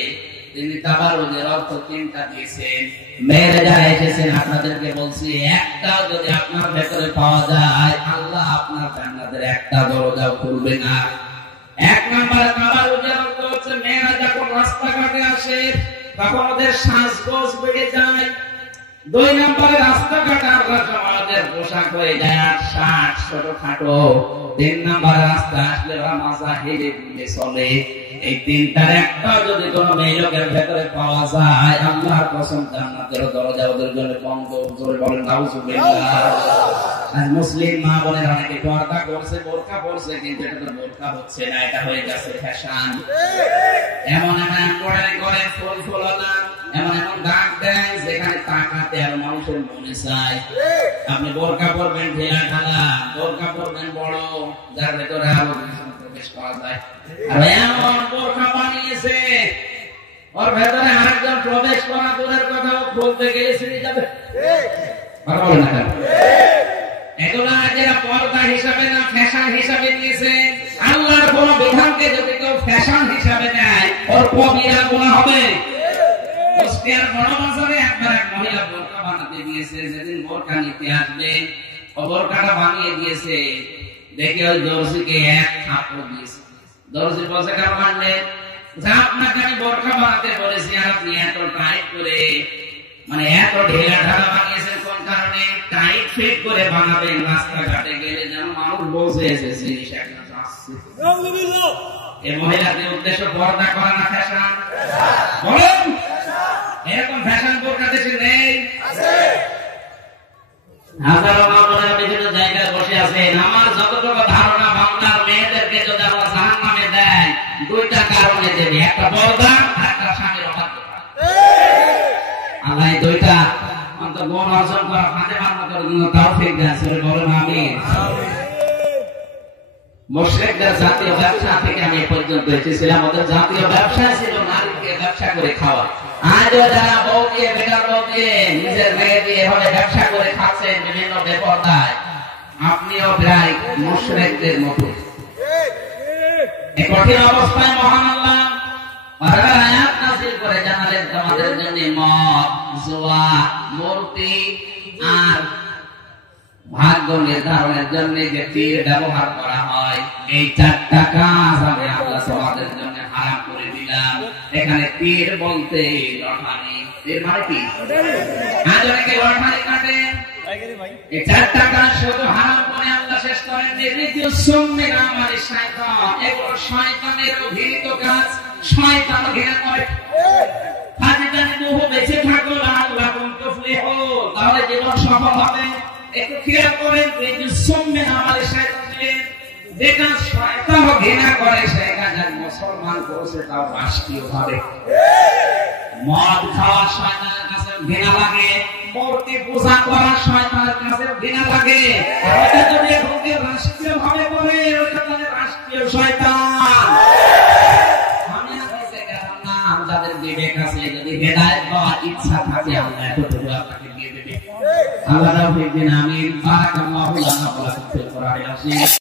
তিনি তাবাররুজের অর্থ 3টা দিয়েছেন। মেয়েরা যারা এসেছেন আপনাদেরকে বলছি, একটা যদি আপনার ভেতরে পাওয়া যায় আল্লাহ আপনার জান্নাতের একটা দরজাও খুলবে না। 1 নম্বরে তাবাররুজের অর্থ হচ্ছে মেয়েরা যখন রাস্তাঘাটে আসে তখন ওদের সাজগোজ বেড়ে যায়। 2 নম্বরে রাস্তাঘাটে আসার সময় ওদের পোশাক হয়ে যায় 60 ছোটখাটো। 3 নম্বরে রাস্তা আসলে ওরা মাজাহিরে বুলে চলে। এই 3টার একটা যদি কোনো মেয়ে লোকের ভেতরে পাওয়া যায় আল্লাহর কসম জান্নাতের দরজা ওদের জন্য বন্ধ। জোরে বলেন নাউজুবিল্লাহ। আর মুসলিম মা বোনের অনেকে পর্দা করছে, বোরকা পরছে, কিন্তু এটা তো বোরকা হচ্ছে না, এটা হয়ে গেছে ফ্যাশন। এমন এমন এমব্রয়ডারি করে, ফুল ফুলনা, এমন এমন দাগ দেয় যেখানে তাকাতে আর মানুষের মনে চায়। আপনি বোরকা পরবেন ঢেলা ঢালা, বোরকা পরবেন বড়, যার ভেতরে আরো প্রবেশ করা যায়। আর এমন বোরকা বানিয়েছে ওর ভেতরে আরেকজন প্রবেশ করা দূরের কথা, বলতে গেলে ছিঁড়ে যাবে। বলেন না কেন? এগুলো যারা পর্দা হিসাবে না ফ্যাশন হিসাবে নিয়েছে, আল্লাহর কোন বিধানকে যদি কেউ ফ্যাশন হিসাবে নেয় ওর কবিরা গুনাহ হবে। কুষ্টিয়ার বড় বাজারে একবার এক মহিলা বোরকা বানাতে দিয়েছে। যেদিন বোরকা নিতে আসবে ও বোরকাটা বানিয়ে দিয়েছে, দেখে ওই দর্জিকে 1 থাপ্পড় দিয়েছে। দর্জি বলছে, কেন মানলেন? যা আপনাকে আমি বোরকা বানাতে বলেছি আর আপনি এত টাইট করে, মানে এত ঢেলা ঢালা বানিয়েছেন কোন কারণে? টাইট ফিট করে বানাবেন রাস্তাঘাটে গেলে যেন মানুষ বসে এসেছে জিনিস একটা আসছে। এই মহিলাদের উদ্দেশ্য পর্দা করা না ফ্যাশন? বলেন, এরকম ফ্যাশন বোরকা দেশে নেই? হাজারো মামলারা বিভিন্ন জায়গায় বসে আছেন। আমার যতটুকু ধারণা বাংলার মেয়েদেরকে যদি আল্লাহ জাহান্নামে দেয় 2 টাকার আল্লাহ দুইটা অন্তত গুণ অর্জন করা ফাতেমার মতো তৌফিক দেন, সূরা বলুন আমিন। মুশরিকদের জাতীয় ব্যবসা থেকে আমি এই পর্যন্ত এসেছিলাম। ওদের জাতীয় ব্যবসা ছিল নারীকে ব্যবসা করে খাওয়া। আজও যারা বউ দিয়ে, বেকার বউ দিয়ে, নিজের মেয়ে দিয়ে এভাবে ব্যবসা করে খাচ্ছেন বিভিন্ন বেপরদায়, আপনিও প্রায় মুশরিকদের মতো। এই কঠিন অবস্থায় মহান আল্লাহ আয়াত নাযিল করে জানালেন তোমাদের জন্য মদ, জুয়া, মূর্তি আর ভাগ্য নির্ধারণের জন্য যে তীর ব্যবহার করা হয়, এই চারটা কাজ আমি আল্লাহ তোমাদের জন্য হারাম করে দিলাম। এখানে তীর বলতে লটারি, তীর মানে কি? আজ অনেকে লটারি কাটে। এই চারটা কাজ শুধু হারাম করে আল্লাহ শেষ করেন। এগুলো শয়তানের ঘৃণিত কাজ, শয়তান ঘৃণা করে। বেঁচে থাকো তাহলে জীবন সফল হবে। একটু খেয়াল করেন, যে কাজ শয়তান ঘৃণা করে সে কাজ মুসলমান করেছে, তাও রাষ্ট্রীয় ভাবে। মদ খাওয়া শয়তানের কাছে ঘৃণা লাগে, মূর্তি পূজা করা শয়তানের কাছে ঘৃণা লাগে। ওটা যদি রাষ্ট্রীয় ভাবে করে, ওটা তাহলে রাষ্ট্রীয় শয়তান। যাদের বিবেক আছে, যদি হেদায়েত পাওয়ার ইচ্ছা থাকে, আল্লাহ এতটুকু আপনাকে দিয়ে দেবে। আল্লাহ রাব্বুল আলামিন, বারাকাল্লাহু লানা ওয়া লাকুম ফিল কোরআনিল আযীম।